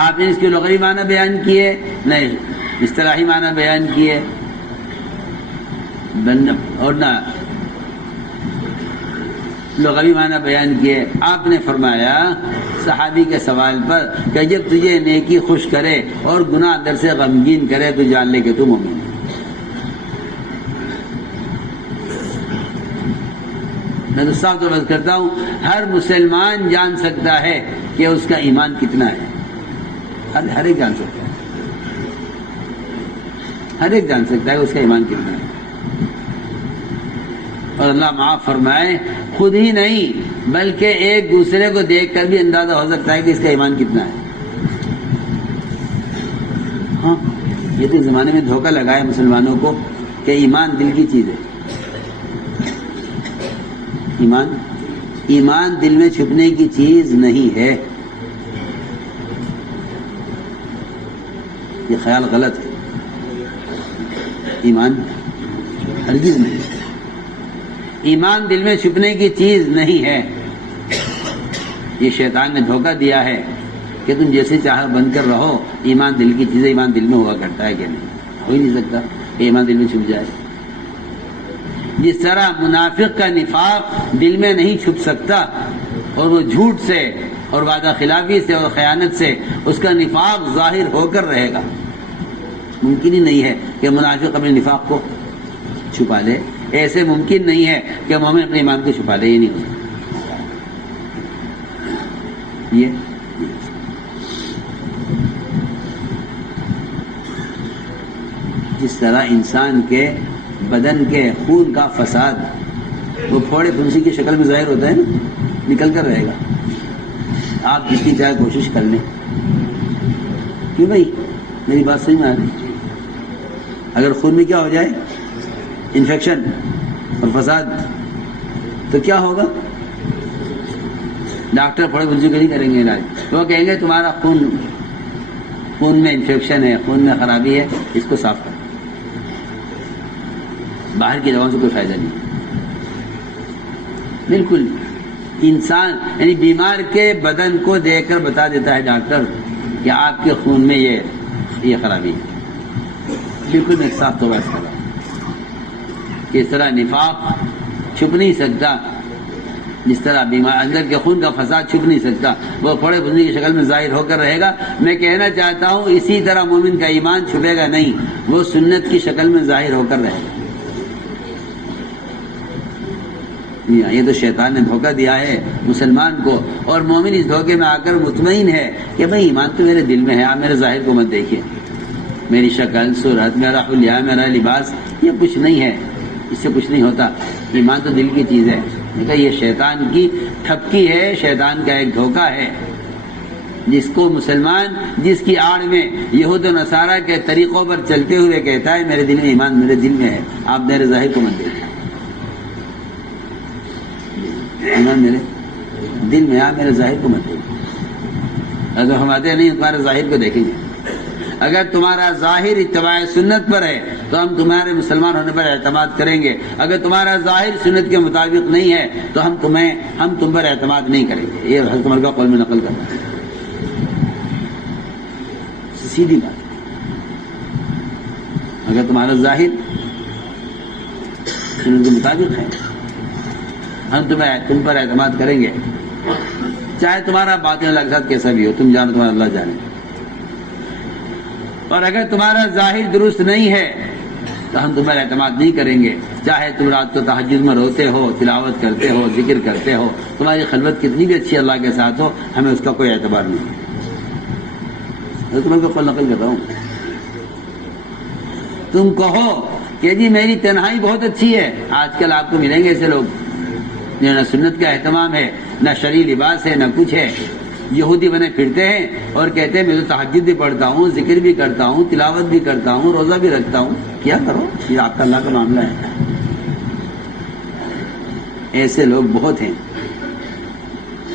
آپ نے اس کے لغوی معنی بیان کیے، نہیں اصطلاحی معنی بیان کیے، اور نہ لغوی معنی بیان کیے۔ آپ نے فرمایا صحابی کے سوال پر کہ جب تجھے نیکی خوش کرے اور گناہ اندر سے غمگین کرے تو جان لے کہ تو مومن ہے۔ میں تو صاف طور پر کرتا ہوں، ہر مسلمان جان سکتا ہے کہ اس کا ایمان کتنا ہے، ہر ایک جان سکتا ہے، ہر ایک جان سکتا ہے کہ اس کا ایمان کتنا ہے۔ اور اللہ معاف فرمائے، خود ہی نہیں بلکہ ایک دوسرے کو دیکھ کر بھی اندازہ ہو سکتا ہے کہ اس کا ایمان کتنا ہے۔ ہاں، یہ تو زمانے میں دھوکہ لگایا مسلمانوں کو کہ ایمان دل کی چیز ہے۔ ایمان دل میں چھپنے کی چیز نہیں ہے، یہ خیال غلط ہے۔ ایمان ہرگز نہیں، ایمان دل میں چھپنے کی چیز نہیں ہے۔ یہ شیطان نے دھوکہ دیا ہے کہ تم جیسے چاہے بن کر رہو، ایمان دل کی چیز ہے، ایمان دل میں ہوا کرتا ہے کہ نہیں؟ ہو ہی نہیں سکتا کہ ایمان دل میں چھپ جائے۔ جس طرح منافق کا نفاق دل میں نہیں چھپ سکتا، اور وہ جھوٹ سے اور وعدہ خلافی سے اور خیانت سے اس کا نفاق ظاہر ہو کر رہے گا، ممکن ہی نہیں ہے کہ منافق اپنے نفاق کو چھپا لے۔ ایسے ممکن نہیں ہے کہ مومن اپنے ایمان کو چھپا لے، یہ نہیں ہو سکتا۔ یہ جس طرح انسان کے بدن کے خون کا فساد وہ پھوڑے پھنسی کی شکل میں ظاہر ہوتا ہے نا، نکل کر رہے گا، آپ جتنی چاہے کوشش کر لیں۔ کیوں بھائی، میری بات صحیح میں آ رہی؟ اگر خون میں کیا ہو جائے، انفیکشن اور فساد، تو کیا ہوگا؟ ڈاکٹر پھوڑے پھنسی کو نہیں کریں گے علاج، وہ کہیں گے تمہارا خون میں انفیکشن ہے، خون میں خرابی ہے، اس کو صاف کرو۔ باہر کی دواؤں سے کوئی فائدہ نہیں، بالکل انسان یعنی بیمار کے بدن کو دیکھ کر بتا دیتا ہے ڈاکٹر کہ آپ کے خون میں یہ خرابی ہے، بالکل میں صاف طور پر کر رہا ہوں۔ اس طرح نفاق چھپ نہیں سکتا، جس طرح بیمار اندر کے خون کا فساد چھپ نہیں سکتا، وہ پھوڑے پھنسی کی شکل میں ظاہر ہو کر رہے گا۔ میں کہنا چاہتا ہوں اسی طرح مومن کا ایمان چھپے گا نہیں، وہ سنت کی شکل میں ظاہر ہو کر رہے گا۔ یہ تو شیطان نے دھوکہ دیا ہے مسلمان کو، اور مومن اس دھوکے میں آ کر مطمئن ہے کہ بھئی ایمان تو میرے دل میں ہے، آپ میرے ظاہر کو مت دیکھیے، میری شکل، صورت، میرا حلیہ، میرا لباس، یہ کچھ نہیں ہے، اس سے کچھ نہیں ہوتا، ایمان تو دل کی چیز ہے۔ یہ شیطان کی تھپکی ہے، شیطان کا ایک دھوکہ ہے جس کو مسلمان جس کی آڑ میں یہود و نصارہ کے طریقوں پر چلتے ہوئے کہتا ہے میرے دل میں ایمان میرے دل میں ہے، آپ میرے ظاہر کو مت دیکھیں، ایمان میرے دل میں آپ میرے ظاہر کو مت دیکھیں۔ اگر فرماتے نہیں تمہارے ظاہر کو دیکھیں گے، اگر تمہارا ظاہر اتباع سنت پر ہے تو ہم تمہارے مسلمان ہونے پر اعتماد کریں گے، اگر تمہارا ظاہر سنت کے مطابق نہیں ہے تو ہم تم پر اعتماد نہیں کریں گے۔ یہ حضرت عمر کا قول میں نقل کرنا ہے، سیدھی بات۔ اگر تمہارا ظاہر سنت کے مطابق ہے ہم تم پر اعتماد کریں گے، چاہے تمہارا باطن اللہ کے ساتھ کیسا بھی ہو، تم جانو تمہارا اللہ جانے۔ اور اگر تمہارا ظاہر درست نہیں ہے تو ہم تم پر اعتماد نہیں کریں گے، چاہے تم رات کو تہجد میں روتے ہو، تلاوت کرتے ہو، ذکر کرتے ہو، تمہاری خلوت کتنی بھی اچھی اللہ کے ساتھ ہو، ہمیں اس کا کوئی اعتبار نہیں۔ تمہیں کو نقل کرتا ہوں، تم کہو کہ جی میری تنہائی بہت اچھی ہے، آج کل آپ کو ملیں گے ایسے لوگ نہ سنت کا اہتمام ہے، نہ شرعی لباس ہے، نہ کچھ ہے، یہودی بنے پھرتے ہیں اور کہتے ہیں میں تو تہجد بھی پڑھتا ہوں، ذکر بھی کرتا ہوں، تلاوت بھی کرتا ہوں، روزہ بھی رکھتا ہوں۔ کیا کرو، یہ آپ کا اللہ کا معاملہ ہے۔ ایسے لوگ بہت ہیں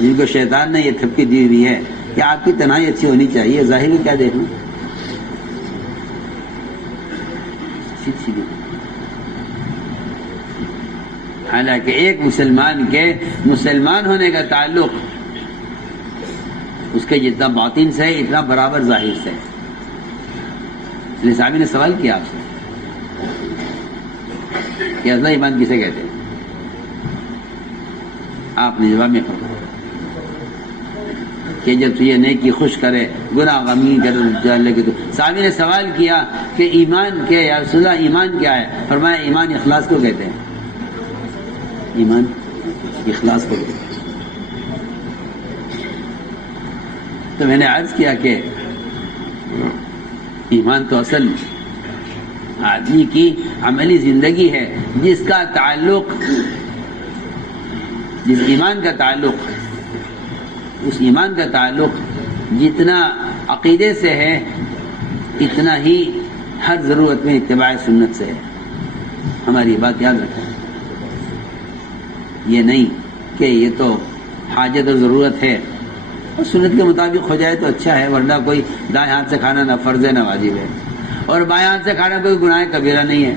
جن کو شیطان نے یہ تھپکی دی ہوئی ہے کہ آپ کی تنہائی اچھی ہونی چاہیے، ظاہر میں کیا دیکھنا۔ حالانکہ ایک مسلمان کے مسلمان ہونے کا تعلق اس کے جتنا باطن سے ہے اتنا برابر ظاہر سے ہے۔ اس لیے صحابی نے سوال کیا آپ سے کہ اصل ایمان کسے کہتے ہیں؟ آپ نے جواب میں فرمایا کہ جب تجھے نیکی خوش کرے، گناہ غمگین کرے تو۔ صحابی نے سوال کیا کہ ایمان کے یا رسول اللہ ایمان کیا ہے؟ فرمایا ایمان اخلاص کو کہتے ہیں، ایمان اخلاص کو کہتے ہیں۔ تو میں نے عرض کیا کہ ایمان تو اصل آدمی کی عملی زندگی ہے، جس کا تعلق، جس ایمان کا تعلق، اس ایمان کا تعلق جتنا عقیدے سے ہے اتنا ہی ہر ضرورت میں اتباع سنت سے ہے۔ ہماری یہ بات یاد رکھیں، یہ نہیں کہ یہ تو حاجت اور ضرورت ہے اور سنت کے مطابق ہو جائے تو اچھا ہے، ورنہ کوئی دائیں ہاتھ سے کھانا نہ فرض ہے نہ واجب ہے، اور بائیں ہاتھ سے کھانا کوئی گناہ کبیرہ نہیں ہے۔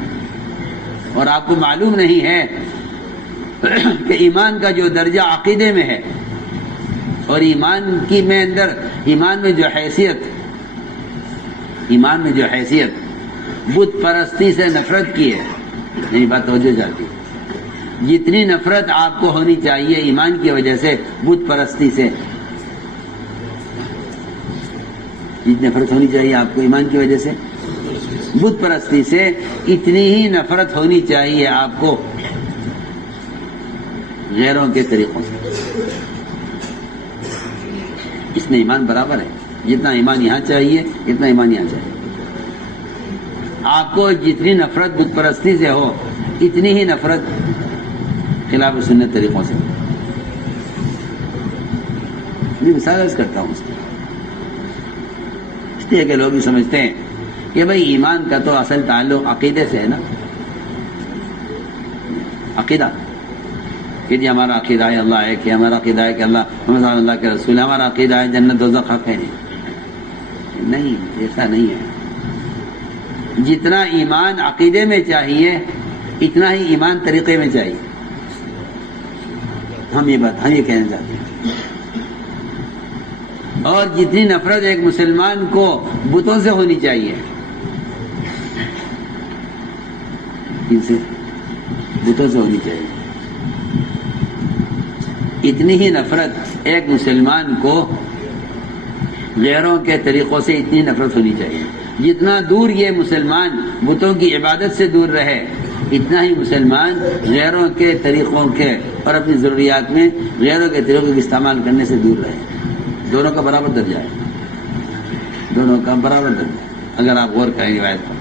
اور آپ کو معلوم نہیں ہے کہ ایمان کا جو درجہ عقیدے میں ہے اور ایمان کی میں اندر ایمان میں جو حیثیت بت پرستی سے نفرت کی ہے، میری بات توجہ چاہتی ہے، جتنی نفرت آپ کو ہونی چاہیے ایمان کی وجہ سے بت پرستی سے، جتنی نفرت ہونی چاہیے آپ کو ایمان کی وجہ سے بت پرستی سے، اتنی ہی نفرت ہونی چاہیے آپ کو غیروں کے طریقوں سے۔ اس میں ایمان برابر ہے، جتنا ایمان یہاں چاہیے اتنا ایمان یہاں چاہیے۔ آپ کو جتنی نفرت بت پرستی سے ہو اتنی ہی نفرت خلاف سنت طریقوں سے۔ میں مثال عرض کرتا ہوں اس لیے کہ لوگ بھی سمجھتے ہیں کہ بھئی ایمان کا تو اصل تعلق عقیدے سے ہے نا، عقیدہ کہ جی ہمارا عقیدہ ہے اللہ ہے، کہ ہمارا عقیدہ ہے کہ اللہ محمد صلی اللہ کے رسول ہے، ہمارا عقیدہ ہے جنت دوزخ حق ہے۔ نہیں، ایسا نہیں ہے۔ جتنا ایمان عقیدے میں چاہیے اتنا ہی ایمان طریقے میں چاہیے۔ ہم یہ کہنا چاہتے ہیں۔ اور جتنی نفرت ایک مسلمان کو بتوں سے ہونی چاہیے، ان سے بتوں سے ہونی چاہیے، اتنی ہی نفرت ایک مسلمان کو غیروں کے طریقوں سے اتنی نفرت ہونی چاہیے۔ جتنا دور یہ مسلمان بتوں کی عبادت سے دور رہے اتنا ہی مسلمان غیروں کے طریقوں کے اور اپنی ضروریات میں غیروں کے طریقوں کے استعمال کرنے سے دور رہے۔ دونوں کا برابر درجہ ہے، دونوں کا برابر درجہ ہے۔ اگر آپ غور کریں روایت پر،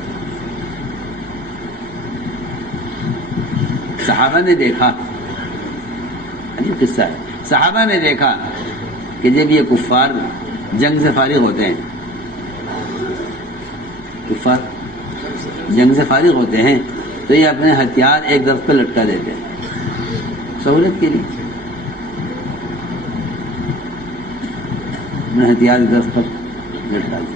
صحابہ نے دیکھا، عجیب قصہ ہے، صحابہ نے دیکھا کہ جب یہ کفار جنگ سے فارغ ہوتے ہیں، کفار جنگ سے فارغ ہوتے ہیں تو یہ اپنے ہتھیار ایک درخت پہ لٹکا دیتے ہیں سہولت کے لیے، اپنے ہتھیار ایک درخت پر لٹکا دیتے۔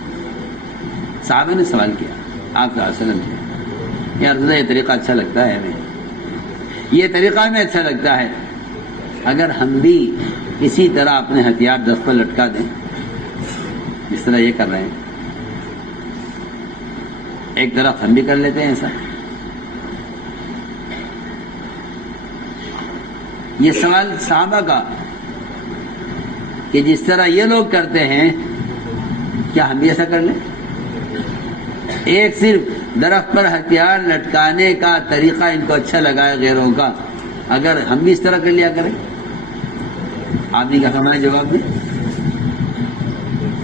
صحابہ نے سوال کیا آپ صلی اللہ علیہ وسلم سے، یا رسول اللہ یہ طریقہ اچھا لگتا ہے ہمیں، یہ طریقہ ہمیں اچھا لگتا ہے، اگر ہم بھی اسی طرح اپنے ہتھیار درخت پر لٹکا دیں جس طرح یہ کر رہے ہیں، ایک درخت ہم بھی کر لیتے ہیں ایسا۔ یہ سوال صحابہ کا کہ جس طرح یہ لوگ کرتے ہیں کیا ہم بھی ایسا کر لیں؟ ایک صرف درخت پر ہتھیار لٹکانے کا طریقہ ان کو اچھا لگا ہے غیروں کا، اگر ہم بھی اس طرح کر لیا کریں؟ آپ نے کہا ہمارا جواب دیں،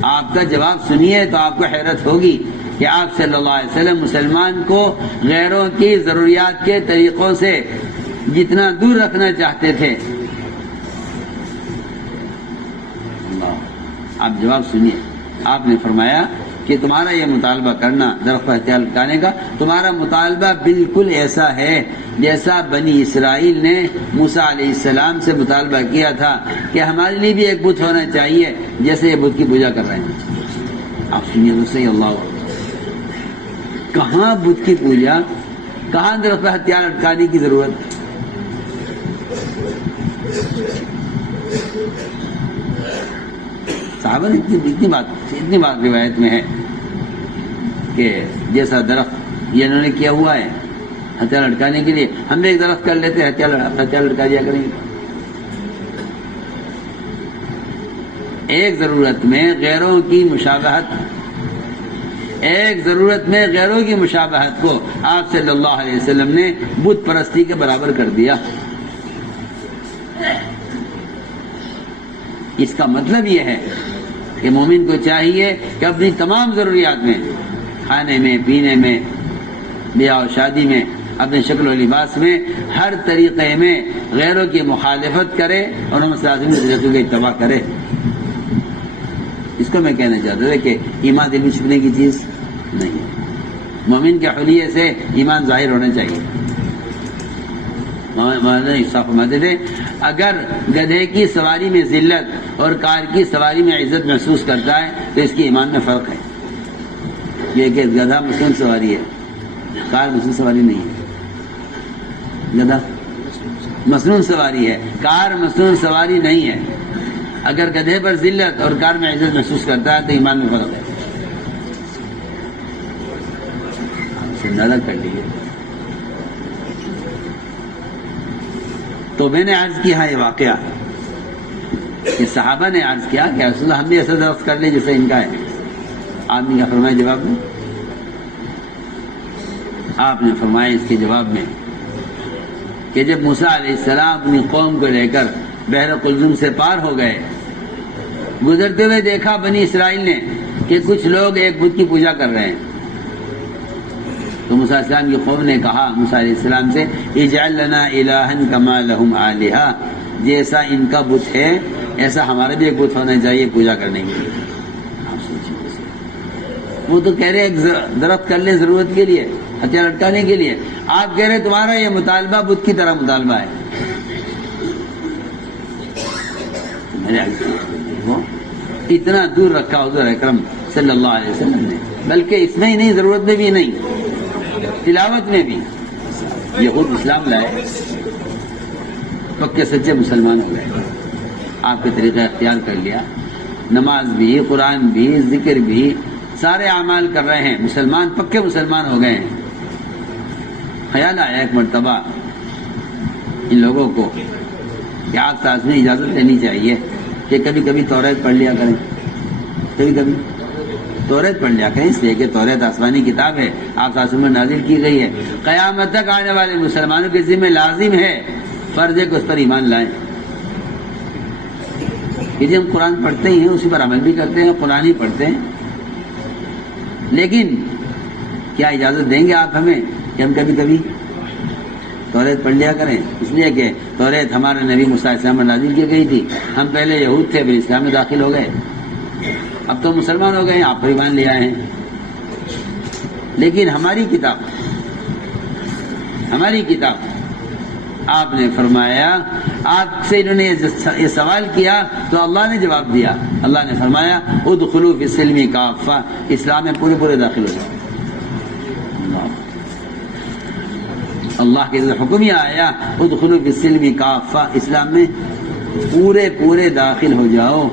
آپ کا جواب سنیے تو آپ کو حیرت ہوگی کہ آپ صلی اللہ علیہ وسلم مسلمان کو غیروں کی ضروریات کے طریقوں سے جتنا دور رکھنا چاہتے تھے، آپ جواب سنیے، آپ نے فرمایا کہ تمہارا یہ مطالبہ کرنا درخت پر ہتھیار لٹکانے کا، تمہارا مطالبہ بالکل ایسا ہے جیسا بنی اسرائیل نے موسیٰ علیہ السلام سے مطالبہ کیا تھا کہ ہمارے لیے بھی ایک بت ہونا چاہیے جیسے یہ بت کی پوجا کر رہے ہیں۔ آپ سنیے تو صحیح، اللہ اکبر، کہاں بت کی پوجا، کہاں درخت پر ہتھیار لٹکانے کی ضرورت؟ صحابہ نے اتنی بات روایت میں ہے کہ جیسا درخت یہ انہوں نے کیا ہوا ہے ہتھیار لٹکانے کے لیے، ہم بھی ایک درخت کر لیتے ہیں، ہتھیار لٹکا دیا کریں گے۔ ایک ضرورت میں غیروں کی مشابہت، ایک ضرورت میں غیروں کی مشابہت کو آپ صلی اللہ علیہ وسلم نے بت پرستی کے برابر کر دیا۔ اس کا مطلب یہ ہے کہ مومن کو چاہیے کہ اپنی تمام ضروریات میں، کھانے میں، پینے میں، بیاہ و شادی میں، اپنے شکل و لباس میں، ہر طریقے میں غیروں کی مخالفت کرے اور ہم طریقوں کی اتباع کرے۔ اس کو میں کہنا چاہتا تھا کہ ایمان دل میں چھپنے کی چیز نہیں ہے، مومن کے حلیے سے ایمان ظاہر ہونا چاہیے۔ فرماتے تھے اگر گدھے کی سواری میں ذلت اور کار کی سواری میں عزت محسوس کرتا ہے تو اس کی ایمان میں فرق ہے۔ یہ کہ گدھا مسلم سواری ہے، کار مسلم سواری نہیں ہے، گدھا مسنون سواری ہے، کار مسنون سواری نہیں ہے۔ اگر گدھے پر ذلت اور کار میں عزت محسوس کرتا ہے تو ایمان میں فرق ہے۔ نظر کر لیجیے۔ تو میں نے عرض کیا ہے یہ واقعہ کہ صحابہ نے عرض کیا کہ رسول اللہ ہم بھی ایسا درخت کر لیں جیسے ان کا ہے۔ آپ نے کیا فرمایا جواب میں؟ آپ نے فرمایا اس کے جواب میں کہ جب موسیٰ علیہ السلام اپنی قوم کو لے کر بحر قلزم سے پار ہو گئے، گزرتے ہوئے دیکھا بنی اسرائیل نے کہ کچھ لوگ ایک بت کی پوجا کر رہے ہیں، تو موسیٰ علیہ السلام کی قوم نے کہا موسیٰ علیہ السلام سے اجعل لنا الہا کما لہم آلہہ، جیسا ان کا بت ہے ایسا ہمارا بھی ایک بت ہونا چاہیے پوجا کرنے کے لیے۔ آپ سوچیے، وہ تو کہہ رہے ایک درخت کر لیں ضرورت کے لیے، ہتھیار لٹکانے کے لیے، آپ کہہ رہے تمہارا یہ مطالبہ بت کی طرح مطالبہ ہے۔ اتنا دور رکھا حضور اکرم صلی اللہ علیہ وسلم نے، بلکہ اس میں ہی نہیں، ضرورت میں بھی نہیں، تلاوت میں بھی یہ خود اسلام لائے، پکے سچے مسلمان ہو گئے، آپ کے طریقہ اختیار کر لیا، نماز بھی، قرآن بھی، ذکر بھی، سارے اعمال کر رہے ہیں، مسلمان پکے مسلمان ہو گئے ہیں۔ خیال آیا ایک مرتبہ ان لوگوں کو کہ آپ ساتھ میں اجازت لینی چاہیے کہ کبھی کبھی توریت پڑھ لیا کریں، کبھی کبھی توریت پڑھ لیا کریں، اس لیے کہ توریت آسمانی کتاب ہے، آپ ساتھ میں نازل کی گئی ہے، قیامت تک آنے والے مسلمانوں کے ذمہ لازم ہے، فرض ہے کہ اس پر ایمان لائیں۔ کہ جب ہم قرآن پڑھتے ہی ہیں اسی پر عمل بھی کرتے ہیں، قرآن ہی پڑھتے ہیں، لیکن کیا اجازت دیں گے آپ ہمیں کہ ہم کبھی کبھی توریت پڑھ لیا کریں؟ اس لیے کہ توریت ہمارے نبی موسیٰ علیہ السلام پر نازل کی گئی تھی، ہم پہلے یہود تھے پھر اسلام میں داخل ہو گئے۔ اب تو مسلمان ہو گئے ہیں، آپ پر ایمان لے آئے ہیں، لیکن ہماری کتاب آپ نے فرمایا، آپ سے انہوں نے یہ سوال کیا تو اللہ نے جواب دیا، اللہ نے فرمایا ادخلوا فی السلم کافہ، اسلام میں پورے داخل ہو جاؤ۔ اللہ کے حکم یہ آیا ادخلوا فی السلم کافہ، اسلام میں پورے داخل ہو جاؤ۔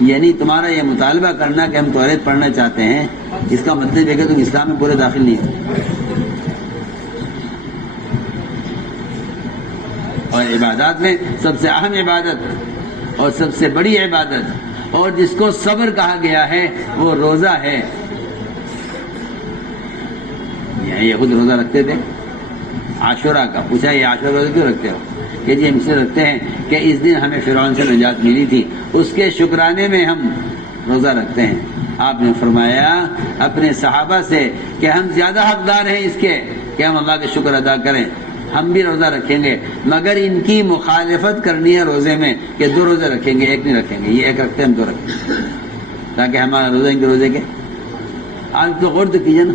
یعنی تمہارا یہ مطالبہ کرنا کہ ہم توریت پڑھنا چاہتے ہیں، اس کا مطلب ہے کہ تم اسلام میں پورے داخل نہیں ہو۔ اور عبادات میں سب سے اہم عبادت اور سب سے بڑی عبادت اور جس کو صبر کہا گیا ہے وہ روزہ ہے۔ یہ خود روزہ رکھتے تھے عاشورہ کا، پوچھا یہ عاشورہ روزہ کیوں رکھتے ہو؟ کہ جی ہم سے رکھتے ہیں کہ اس دن ہمیں فرعون سے نجات ملی تھی، اس کے شکرانے میں ہم روزہ رکھتے ہیں۔ آپ نے فرمایا اپنے صحابہ سے کہ ہم زیادہ حقدار ہیں اس کے کہ ہم اللہ کا شکر ادا کریں، ہم بھی روزہ رکھیں گے، مگر ان کی مخالفت کرنی ہے روزے میں کہ 2 روزے رکھیں گے، 1 نہیں رکھیں گے، یہ 1 رکھتے ہیں ہم 2 رکھیں گے، تاکہ ہمارا روزے ان کے روزے کے۔ آج تو غور تو کیجیے نا،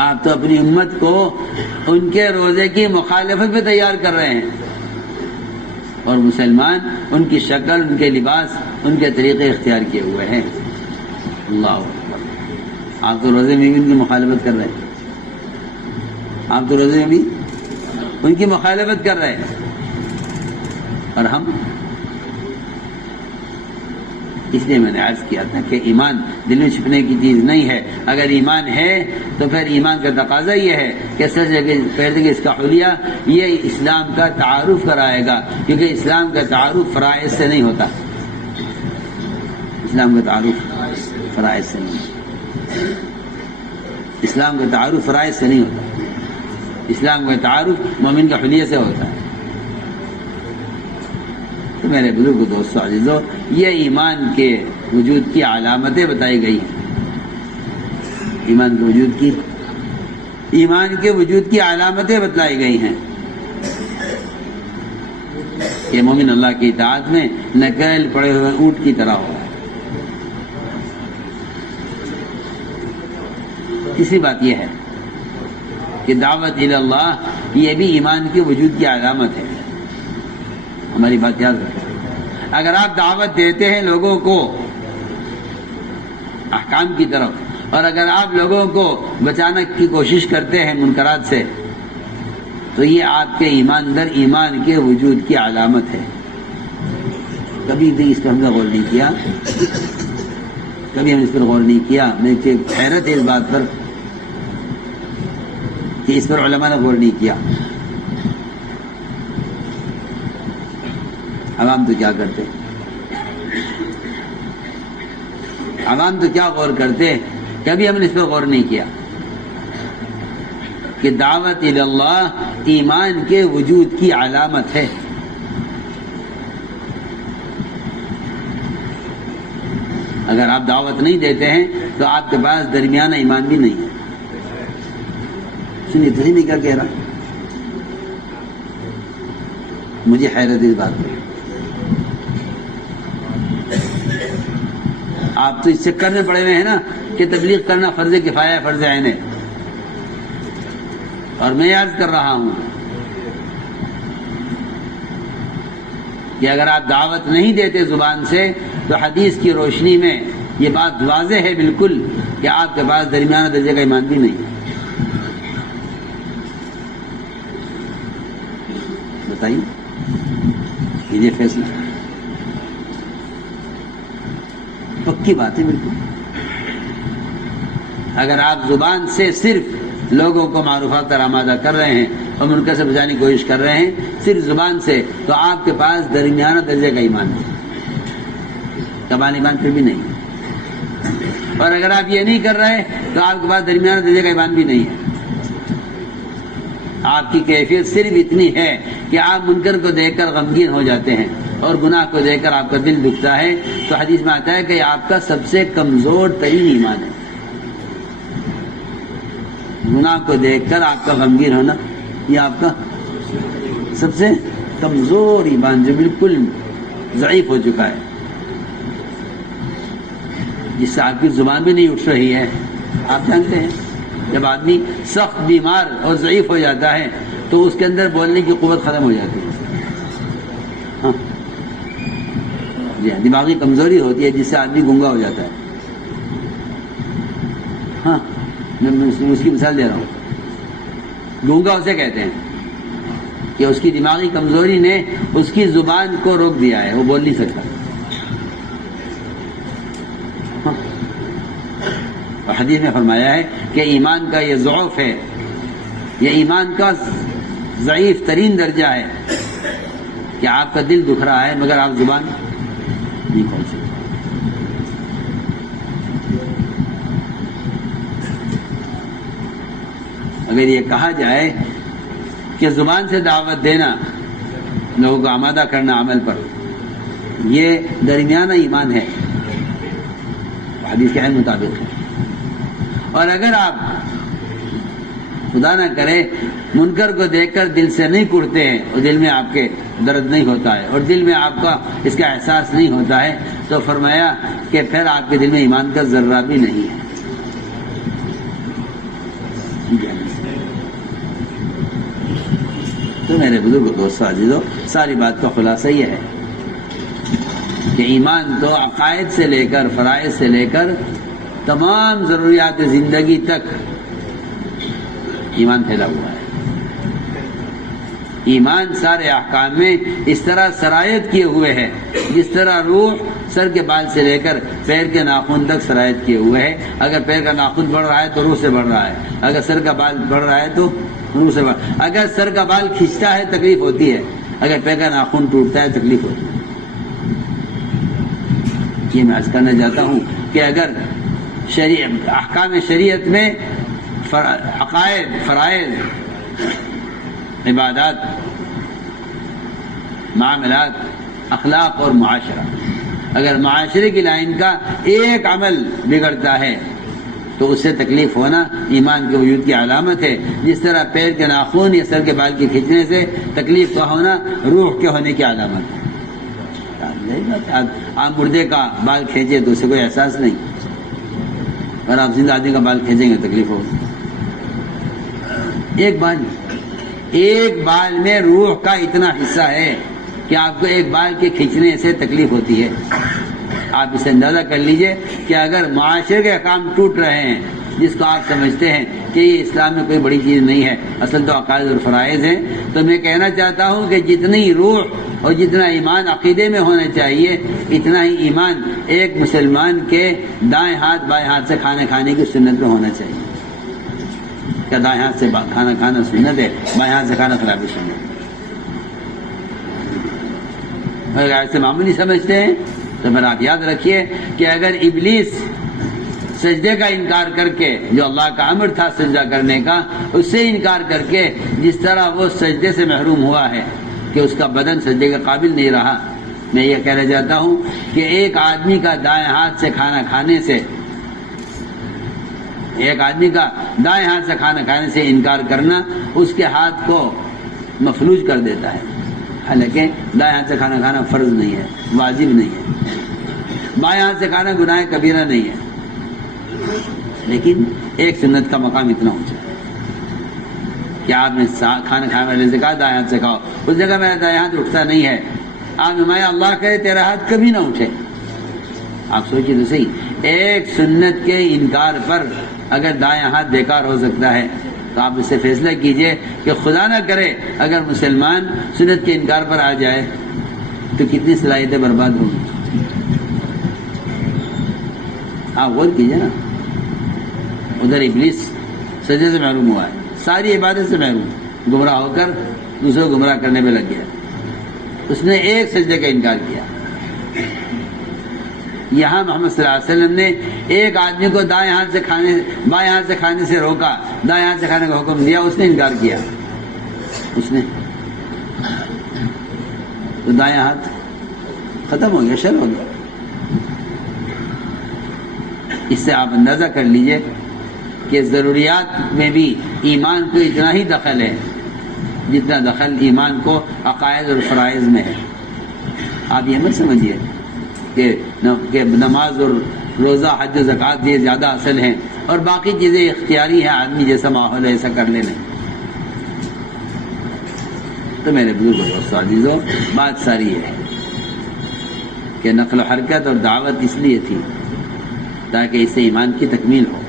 آپ تو اپنی امت کو ان کے روزے کی مخالفت پہ تیار کر رہے ہیں، اور مسلمان ان کی شکل، ان کے لباس، ان کے طریقے اختیار کیے ہوئے ہیں۔ اللہ اکبر، آپ تو روزے میں بھی ان کی مخالفت کر رہے ہیں، آپ تو روزے میں بھی ان کی مخالفت کر رہے ہیں، اور ہم اس لیے میں نے عرض کیا تھا کہ ایمان دل میں چھپنے کی چیز نہیں ہے، اگر ایمان ہے تو پھر ایمان کا تقاضا یہ ہے کہ سر جگہ پہلے اس کا حلیہ یہ اسلام کا تعارف کرائے گا، کیونکہ اسلام کا تعارف فرائض سے نہیں ہوتا، اسلام کا تعارف فرائض سے نہیں ہوتا، اسلام کا تعارف فرائض سے نہیں ہوتا، اسلام کا تعارف مومن کا حلیہ سے ہوتا ہے۔ تو میرے بزرگ دوستو عزیزو، یہ ایمان کے وجود کی علامتیں بتائی گئی ہیں، ایمان کے وجود کی علامتیں بتلائی گئی ہیں کہ مومن اللہ کی اطاعت میں نکیل پڑے ہوئے اونٹ کی طرح ہوگا۔ تیسری بات یہ ہے کہ دعوت الی اللہ یہ بھی ایمان کے وجود کی علامت ہے۔ ہماری بات یاد رکھیں، اگر آپ دعوت دیتے ہیں لوگوں کو احکام کی طرف، اور اگر آپ لوگوں کو بچانے کی کوشش کرتے ہیں منکرات سے، تو یہ آپ کے ایمان کے وجود کی علامت ہے۔ کبھی بھی اس پر ہم نے غور نہیں کیا، مجھے حیرت ہے اس بات پر کہ اس پر علماء نے غور نہیں کیا۔ عوام تو کیا کرتے، عوام تو کیا غور کرتے، کبھی ہم نے اس پر غور نہیں کیا کہ دعوت الی اللہ ایمان کے وجود کی علامت ہے۔ اگر آپ دعوت نہیں دیتے ہیں تو آپ کے پاس درمیانہ ایمان بھی نہیں ہے۔ سنیے تو میں کیا کہہ رہا، مجھے حیرت اس بات پر، آپ تو اس چکر میں پڑے ہوئے ہیں نا کہ تبلیغ کرنا فرض کفایہ ہے، فرض عین ہے، اور میں عرض کر رہا ہوں کہ اگر آپ دعوت نہیں دیتے زبان سے تو حدیث کی روشنی میں یہ بات واضح ہے بالکل کہ آپ کے پاس درمیانہ درجے کا ایمان بھی نہیں ہے۔ بتائیے یہ فیصلہ پکی بات ہے بالکل۔ اگر آپ زبان سے صرف لوگوں کو معروفات پر آمادہ کر رہے ہیں اور منکر سے بچانے کی کوشش کر رہے ہیں صرف زبان سے، تو آپ کے پاس درمیانہ درجے کا ایمان ہے، کمال ایمان پھر بھی نہیں۔ اور اگر آپ یہ نہیں کر رہے تو آپ کے پاس درمیانہ درجے کا ایمان بھی نہیں ہے۔ آپ کی کیفیت صرف اتنی ہے کہ آپ منکر کو دیکھ کر غمگین ہو جاتے ہیں اور گناہ کو دیکھ کر آپ کا دل دکھتا ہے، تو حدیث میں آتا ہے کہ آپ کا سب سے کمزور ترین ایمان ہے۔ گناہ کو دیکھ کر آپ کا غمگین ہونا یہ آپ کا سب سے کمزور ایمان جو بالکل ضعیف ہو چکا ہے۔ جس سے آپ کی زبان بھی نہیں اٹھ رہی ہے. آپ جانتے ہیں جب آدمی سخت بیمار اور ضعیف ہو جاتا ہے تو اس کے اندر بولنے کی قوت ختم ہو جاتی ہے. ہاں جی ہاں، دماغی کمزوری ہوتی ہے جس سے آدمی گونگا ہو جاتا ہے. ہاں میں اس کی مثال دے رہا ہوں. گونگا اسے کہتے ہیں کہ اس کی دماغی کمزوری نے اس کی زبان کو روک دیا ہے، وہ بول نہیں سکتا. حدیث میں فرمایا ہے کہ ایمان کا یہ ضعف ہے، یہ ایمان کا ضعیف ترین درجہ ہے کہ آپ کا دل دکھ رہا ہے مگر آپ زبان نہیں کھول سکتے. اگر یہ کہا جائے کہ زبان سے دعوت دینا، لوگوں کو آمادہ کرنا عمل پر، یہ درمیانہ ایمان ہے، حدیث کے مطابق ہے. اور اگر آپ خدا نہ کرے منکر کو دیکھ کر دل سے نہیں کڑتے ہیں اور دل میں آپ کے درد نہیں ہوتا ہے اور دل میں آپ کا اس کا احساس نہیں ہوتا ہے تو فرمایا کہ پھر آپ کے دل میں ایمان کا ذرہ بھی نہیں ہے. تو میرے بزرگ دوستو عزیزو، ساری بات کا خلاصہ یہ ہے کہ ایمان تو عقائد سے لے کر فرائض سے لے کر تمام ضروریات زندگی تک ایمان پھیلا ہوا ہے. ایمان سارے احکام میں اس طرح سرایت کیے ہوئے ہے جس طرح روح سر کے بال سے لے کر پیر کے ناخن تک سرایت کیے ہوئے ہے. اگر پیر کا ناخن بڑھ رہا ہے تو روح سے بڑھ رہا ہے، اگر سر کا بال بڑھ رہا ہے تو روح سے بڑھ رہا ہے. اگر سر کا بال کھنچتا ہے تکلیف ہوتی ہے، اگر پیر کا ناخن ٹوٹتا ہے تکلیف ہوتی ہے. یہ میں عرض کرنا چاہتا ہوں کہ اگر احکام شریعت میں عقائد، فرائض، عبادات، معاملات، اخلاق اور معاشرہ، اگر معاشرے کی لائن کا ایک عمل بگڑتا ہے تو اس سے تکلیف ہونا ایمان کے وجود کی علامت ہے. جس طرح پیر کے ناخن یا سر کے بال کے کھینچنے سے تکلیف کا ہونا روح کے ہونے کی علامت ہے. آپ مردے کا بال کھینچے تو اسے کوئی احساس نہیں، اور آپ زندہ آدمی کا بال کھینچیں گے تکلیف ہوگی. ایک بال میں روح کا اتنا حصہ ہے کہ آپ کو ایک بال کے کھینچنے سے تکلیف ہوتی ہے. آپ اسے اندازہ کر لیجئے کہ اگر معاشرے کے کام ٹوٹ رہے ہیں جس کو آپ سمجھتے ہیں کہ یہ اسلام میں کوئی بڑی چیز نہیں ہے، اصل تو عقائد اور فرائض ہیں، تو میں کہنا چاہتا ہوں کہ جتنی روح اور جتنا ایمان عقیدے میں ہونا چاہیے اتنا ہی ایمان ایک مسلمان کے دائیں ہاتھ بائیں ہاتھ سے کھانا کھانے کی سنت میں ہونا چاہیے. کیا دائیں ہاتھ سے کھانا کھانا سنت ہے، بائیں ہاتھ سے کھانا کھانا بھی سنت ہے؟ اگر ایسے معمولی سمجھتے ہیں تو پھر آپ یاد رکھیے کہ اگر ابلیس سجدے کا انکار کر کے، جو اللہ کا امر تھا سجدہ کرنے کا، اس سے انکار کر کے جس طرح وہ سجدے سے محروم ہوا ہے کہ اس کا بدن سجدے کے قابل نہیں رہا، میں یہ کہنا چاہتا ہوں کہ ایک آدمی کا دائیں ہاتھ سے کھانا کھانے سے، ایک آدمی کا دائیں ہاتھ سے کھانا کھانے سے انکار کرنا اس کے ہاتھ کو مفلوج کر دیتا ہے. حالانکہ دائیں ہاتھ سے کھانا کھانا فرض نہیں ہے، واجب نہیں ہے. بائیں ہاتھ سے کھانا گناہ کبیرہ نہیں ہے، لیکن ایک سنت کا مقام اتنا اونچا ہے کہ آپ نے کھانا کھانے والے سے کہا دائیں ہاتھ سے کھاؤ، اس جگہ میرا دائیں ہاتھ اٹھتا نہیں ہے، آپ نمایا اللہ کرے تیرا ہاتھ کبھی نہ اٹھے. آپ سوچیے تو صحیح، ایک سنت کے انکار پر اگر دائیں ہاتھ بیکار ہو سکتا ہے تو آپ اس سے فیصلہ کیجئے کہ خدا نہ کرے اگر مسلمان سنت کے انکار پر آ جائے تو کتنی صلاحیتیں برباد ہوں گی. آپ غور کیجئے نا، ادھر ابلیس سجدے سے محروم ہوا ہے، ساری عبادت سے محروم، گمراہ ہو کر دوسروں کو گمراہ کرنے میں لگ گیا. اس نے ایک سجدے کا انکار کیا. یہاں محمد صلی اللہ علیہ وسلم نے ایک آدمی کو بائیں ہاتھ سے کھانے سے روکا، دائیں ہاتھ سے کھانے کا حکم دیا، اس نے انکار کیا، اس نے تو دائیں ہاتھ ختم ہو گیا، شر ہو گیا. اس سے آپ اندازہ کر لیجئے کہ ضروریات میں بھی ایمان کو اتنا ہی دخل ہے جتنا دخل ایمان کو عقائد اور فرائض میں ہے. آپ یہ مت سمجھیے کہ نماز اور روزہ حج و زکوٰۃ یہ زیادہ اصل ہیں، اور باقی چیزیں اختیاری ہیں، آدمی جیسا ماحول ہے ایسا کر لینا۔ تو میرے بزرگوں دوستوں عزیزوں، بات ساری ہے کہ نقل و حرکت اور دعوت اس لیے تھی تاکہ اس سے ایمان کی تکمیل ہو۔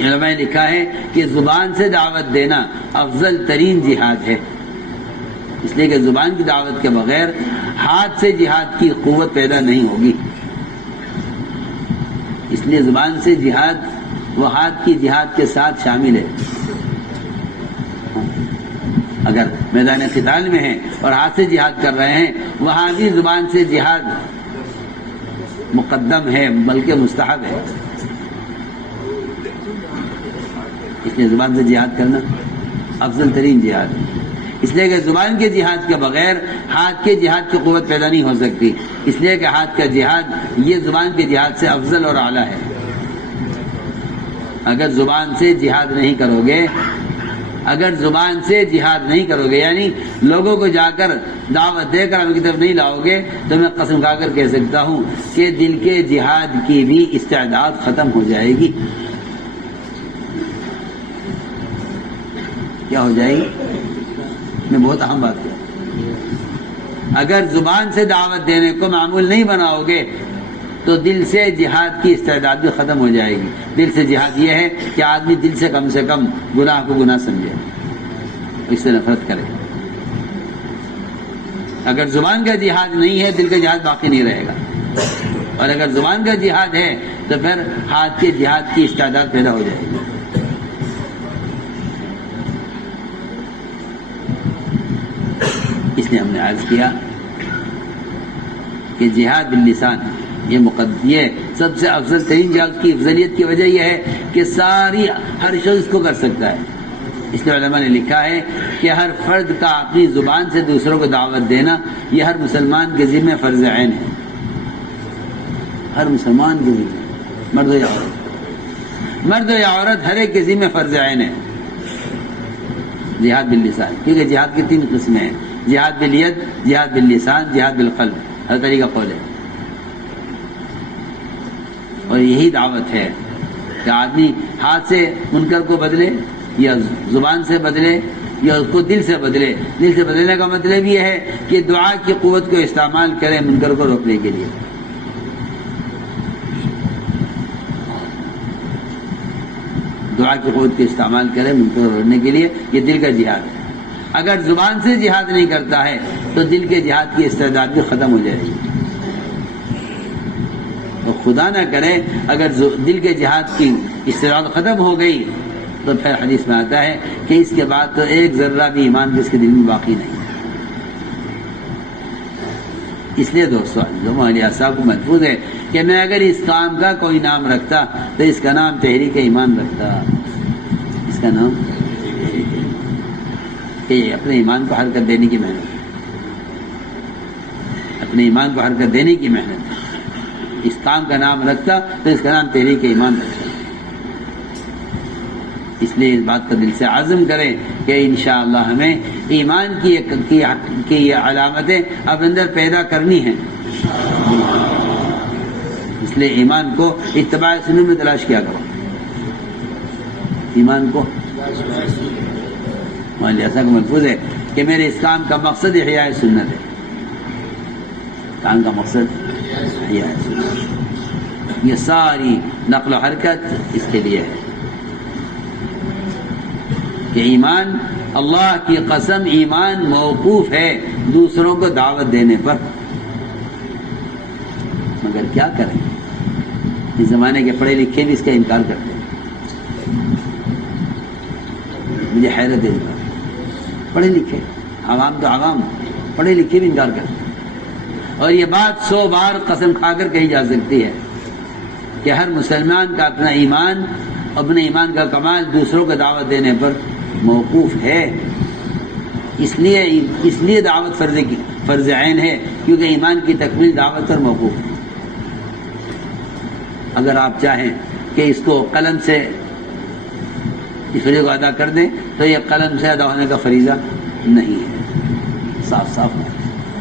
علماء نے لکھا ہے کہ زبان سے دعوت دینا افضل ترین جہاد ہے، اس لیے کہ زبان کی دعوت کے بغیر ہاتھ سے جہاد کی قوت پیدا نہیں ہوگی۔ اس لیے زبان سے جہاد وہ ہاتھ کی جہاد کے ساتھ شامل ہے۔ اگر میدان قتال میں ہیں اور ہاتھ سے جہاد کر رہے ہیں، وہاں بھی زبان سے جہاد مقدم ہے بلکہ مستحب ہے۔ اس لیے زبان سے جہاد کرنا افضل ترین جہاد ہے، اس لیے کہ زبان کے جہاد کے بغیر ہاتھ کے جہاد کی قوت پیدا نہیں ہو سکتی، اس لیے کہ ہاتھ کا جہاد یہ زبان کے جہاد سے افضل اور اعلیٰ ہے۔ اگر زبان سے جہاد نہیں کرو گے، اگر زبان سے جہاد نہیں کرو گے، یعنی لوگوں کو جا کر دعوت دے کر ہم کی طرف نہیں لاؤ گے، تو میں قسم کھا کر کہہ سکتا ہوں کہ دل کے جہاد کی بھی استعداد ختم ہو جائے گی۔ کیا ہو جائے گی؟ میں بہت اہم بات کیا، اگر زبان سے دعوت دینے کو معمول نہیں بناؤ گے تو دل سے جہاد کی استعداد بھی ختم ہو جائے گی۔ دل سے جہاد یہ ہے کہ آدمی دل سے کم گناہ کو گناہ سمجھے، اس سے نفرت کرے۔ اگر زبان کا جہاد نہیں ہے، دل کا جہاد باقی نہیں رہے گا، اور اگر زبان کا جہاد ہے تو پھر ہاتھ کے جہاد کی استعداد پیدا ہو جائے گی۔ اس لیے ہم نے عرض کیا کہ جہاد باللسان یہ سب سے افضل ترین جہاد کی افضلیت کی وجہ یہ ہے کہ ہر شخص کو کر سکتا ہے۔ اس لیے علماء نے لکھا ہے کہ ہر فرد کا اپنی زبان سے دوسروں کو دعوت دینا یہ ہر مسلمان کے ذمہ فرض عین ہے۔ ہر مسلمان کے ذمہ، مرد ہو یا عورت، ہر ایک کے ذمہ فرض عین ہے جہاد باللسان، کیونکہ جہاد کی 3 قسمیں ہیں: جہاد بالید، جہاد باللسان، جہاد بالقلب۔ ہر طریقہ قول ہے، اور یہی دعوت ہے کہ آدمی ہاتھ سے منکر کو بدلے یا زبان سے بدلے یا اس کو دل سے بدلے۔ دل سے بدلنے کا مطلب یہ ہے کہ دعا کی قوت کو استعمال کرے منکر کو روکنے کے لیے۔ دعا کی قوت کو استعمال کرے منکر کو روکنے کے لیے، یہ دل کا جہاد ہے۔ اگر زبان سے جہاد نہیں کرتا ہے تو دل کے جہاد کی استعداد بھی ختم ہو جائے گی، اور خدا نہ کرے اگر دل کے جہاد کی استعداد ختم ہو گئی تو پھر حدیث میں آتا ہے کہ اس کے بعد تو ایک ذرہ بھی ایمان جس کے دل میں باقی نہیں۔ اس لیے دوستو ہمارے صاحب کو محفوظ ہے کہ میں اگر اس کام کا کوئی نام رکھتا تو اس کا نام تحریک ایمان رکھتا۔ اس کا نام کہ اپنے ایمان کو حرکت دینے کی محنت، اپنے ایمان کو حرکت دینے کی محنت، اس کام کا نام رکھتا تو اس کا نام تحریک ایمان رکھتا۔ اس لیے اس بات کا دل سے عزم کریں کہ انشاءاللہ ہمیں ایمان کی علامتیں اب اندر پیدا کرنی ہیں۔ اس لیے ایمان کو اتباع سنت میں تلاش کیا کرو، ایمان کو ایسا کو محفوظ ہے کہ میرے اس کام کا مقصد احیاء سنت ہے۔ کام کا مقصد احیاء سنت، یہ ساری نقل و حرکت اس کے لیے ہے کہ ایمان، اللہ کی قسم ایمان موقوف ہے دوسروں کو دعوت دینے پر، مگر کیا کریں، اس زمانے کے پڑھے لکھے بھی اس کا انکار کرتے ہیں۔ مجھے حیرت ہے، پڑھے لکھے عوام تو عوام، پڑھے لکھے بھی انکار کرتے ہیں، اور یہ بات 100 بار قسم کھا کر کہی جا سکتی ہے کہ ہر مسلمان کا اپنا ایمان، اپنے ایمان کا کمال دوسروں کو دعوت دینے پر موقوف ہے۔ اس لیے دعوت فرض عین ہے، کیونکہ ایمان کی تکمیل دعوت پر موقوف ہے۔ اگر آپ چاہیں کہ اس کو قلم سے اس فریضے کو ادا کر دیں تو یہ قلم سے ادا ہونے کا فریضہ نہیں ہے، صاف صاف ہے،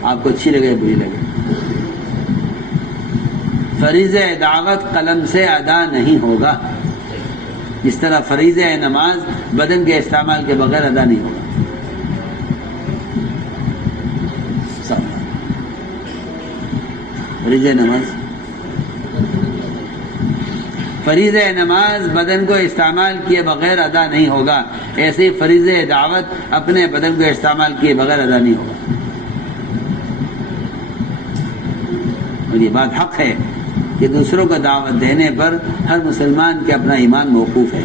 آپ کو اچھی لگے بری لگے۔ فریضہ دعوت قلم سے ادا نہیں ہوگا، جس طرح فریضہ نماز بدن کے استعمال کے بغیر ادا نہیں ہوگا۔ فریضہ نماز بدن کو استعمال کیے بغیر ادا نہیں ہوگا، ایسے فریضہ دعوت اپنے بدن کو استعمال کیے بغیر ادا نہیں ہوگا۔ اور یہ بات حق ہے کہ دوسروں کو دعوت دینے پر ہر مسلمان کے اپنا ایمان موقوف ہے۔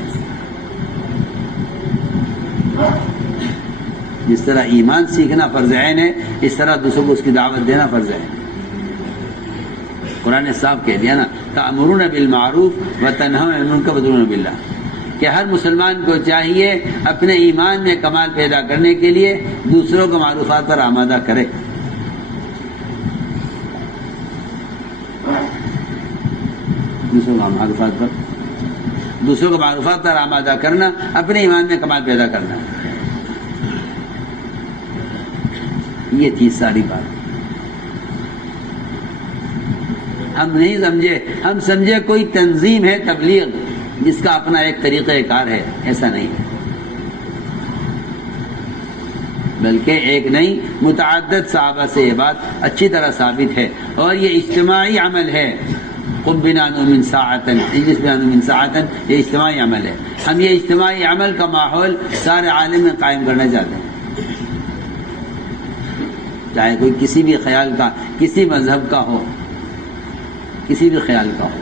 جس طرح ایمان سیکھنا فرض عین ہے، اس طرح دوسروں کو اس کی دعوت دینا فرض ہے۔ قرآن نے صاحب کہہ دیا نا، تأمرون بالمعروف وتنہون عن المنکر وتؤمنون باللہ، کہ ہر مسلمان کو چاہیے اپنے ایمان میں کمال پیدا کرنے کے لیے دوسروں کو معروفات پر آمادہ کرے۔ دوسروں کو معروفات پر آمادہ کرنا اپنے ایمان میں کمال پیدا کرنا، یہ تھی ساری بات۔ ہم نہیں سمجھے، ہم سمجھے کوئی تنظیم ہے تبلیغ جس کا اپنا ایک طریقہ کار ہے، ایسا نہیں ہے، بلکہ ایک نہیں متعدد صحابہ سے یہ بات اچھی طرح ثابت ہے، اور یہ اجتماعی عمل ہے۔ قم بنا نؤمن ساعۃ، اجلس بنا نؤمن ساعۃ، یہ اجتماعی عمل ہے۔ ہم یہ اجتماعی عمل کا ماحول سارے عالم میں قائم کرنا چاہتے ہیں، چاہے کوئی کسی بھی خیال کا، کسی مذہب کا ہو، کسی بھی خیال کا ہو،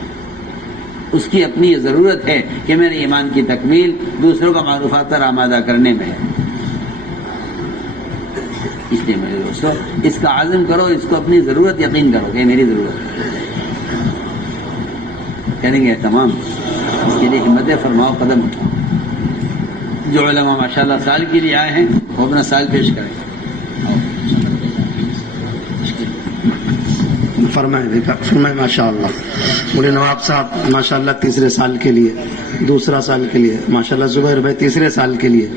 اس کی اپنی یہ ضرورت ہے کہ میرے ایمان کی تکمیل دوسروں کا معروفات پر آمادہ کرنے میں ہے۔ اس لیے میرے دوستو، اس کا عزم کرو، اس کو اپنی ضرورت یقین کرو کہ میری ضرورت ہے، کریں گے تمام، اس کے لیے ہمت فرماؤ، قدم اٹھاؤ۔ جو علماء ماشاءاللہ سال کے لیے آئے ہیں وہ اپنا سال پیش کریں۔ فرمائے ماشاءاللہ بولے نواب صاحب ماشاءاللہ تیسرے سال کے لیے، دوسرا سال کے لیے ماشاءاللہ، زبیر بھائی تیسرے سال کے لیے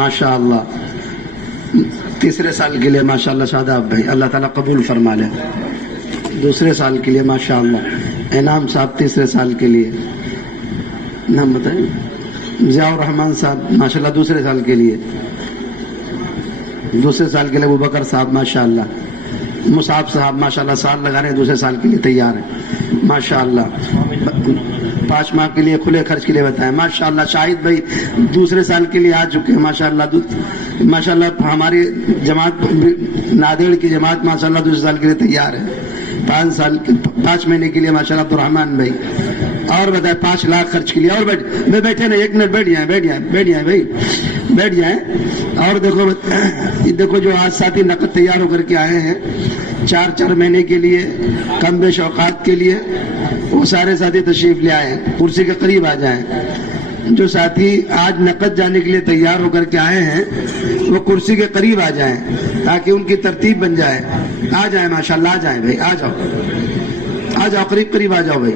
ماشاءاللہ، تیسرے سال کے لیے ماشاءاللہ، شاداب بھائی اللہ تعالیٰ قبول فرما لے، دوسرے سال کے لیے ماشاءاللہ، انعام صاحب تیسرے سال کے لیے، نام بتائیں، ضیاء الرحمن صاحب ماشاءاللہ دوسرے سال کے لیے، دوسرے سال کے لیے ابوبکر صاحب ماشاءاللہ، مصعب صاحب ماشاءاللہ سال لگا رہے ہیں، دوسرے سال کے لیے تیار ہیں ماشاءاللہ، 5 ماہ کے لیے کھلے خرچ کے لیے بتائیں ماشاءاللہ، شاہد بھائی دوسرے سال کے لیے آ چکے ہیں ماشاءاللہ، ماشاءاللہ ہماری جماعت نادیڑ کی جماعت ماشاءاللہ دوسرے سال کے لیے تیار ہے، 5 مہینے کے لیے ماشاءاللہ عبد الرحمن بھائی، اور بتائیں 5 لاکھ خرچ کے لیے، اور بیٹھے نا، 1 منٹ بیٹھ جائیں بھائی، بیٹھ جائیں۔ اور دیکھو جو آج ساتھی نقد تیار ہو کر کے آئے ہیں 4 مہینے کے لیے کم بیش اوقات کے لیے، وہ سارے ساتھی تشریف لے آئے ہیں، کرسی کے قریب آ جائیں۔ جو ساتھی آج نقد جانے کے لیے تیار ہو کر کے آئے ہیں وہ کرسی کے قریب آ جائیں تاکہ ان کی ترتیب بن جائے۔ آ جائیں ماشاءاللہ، آ جائیں بھائی، آ جاؤ قریب آ جاؤ بھائی۔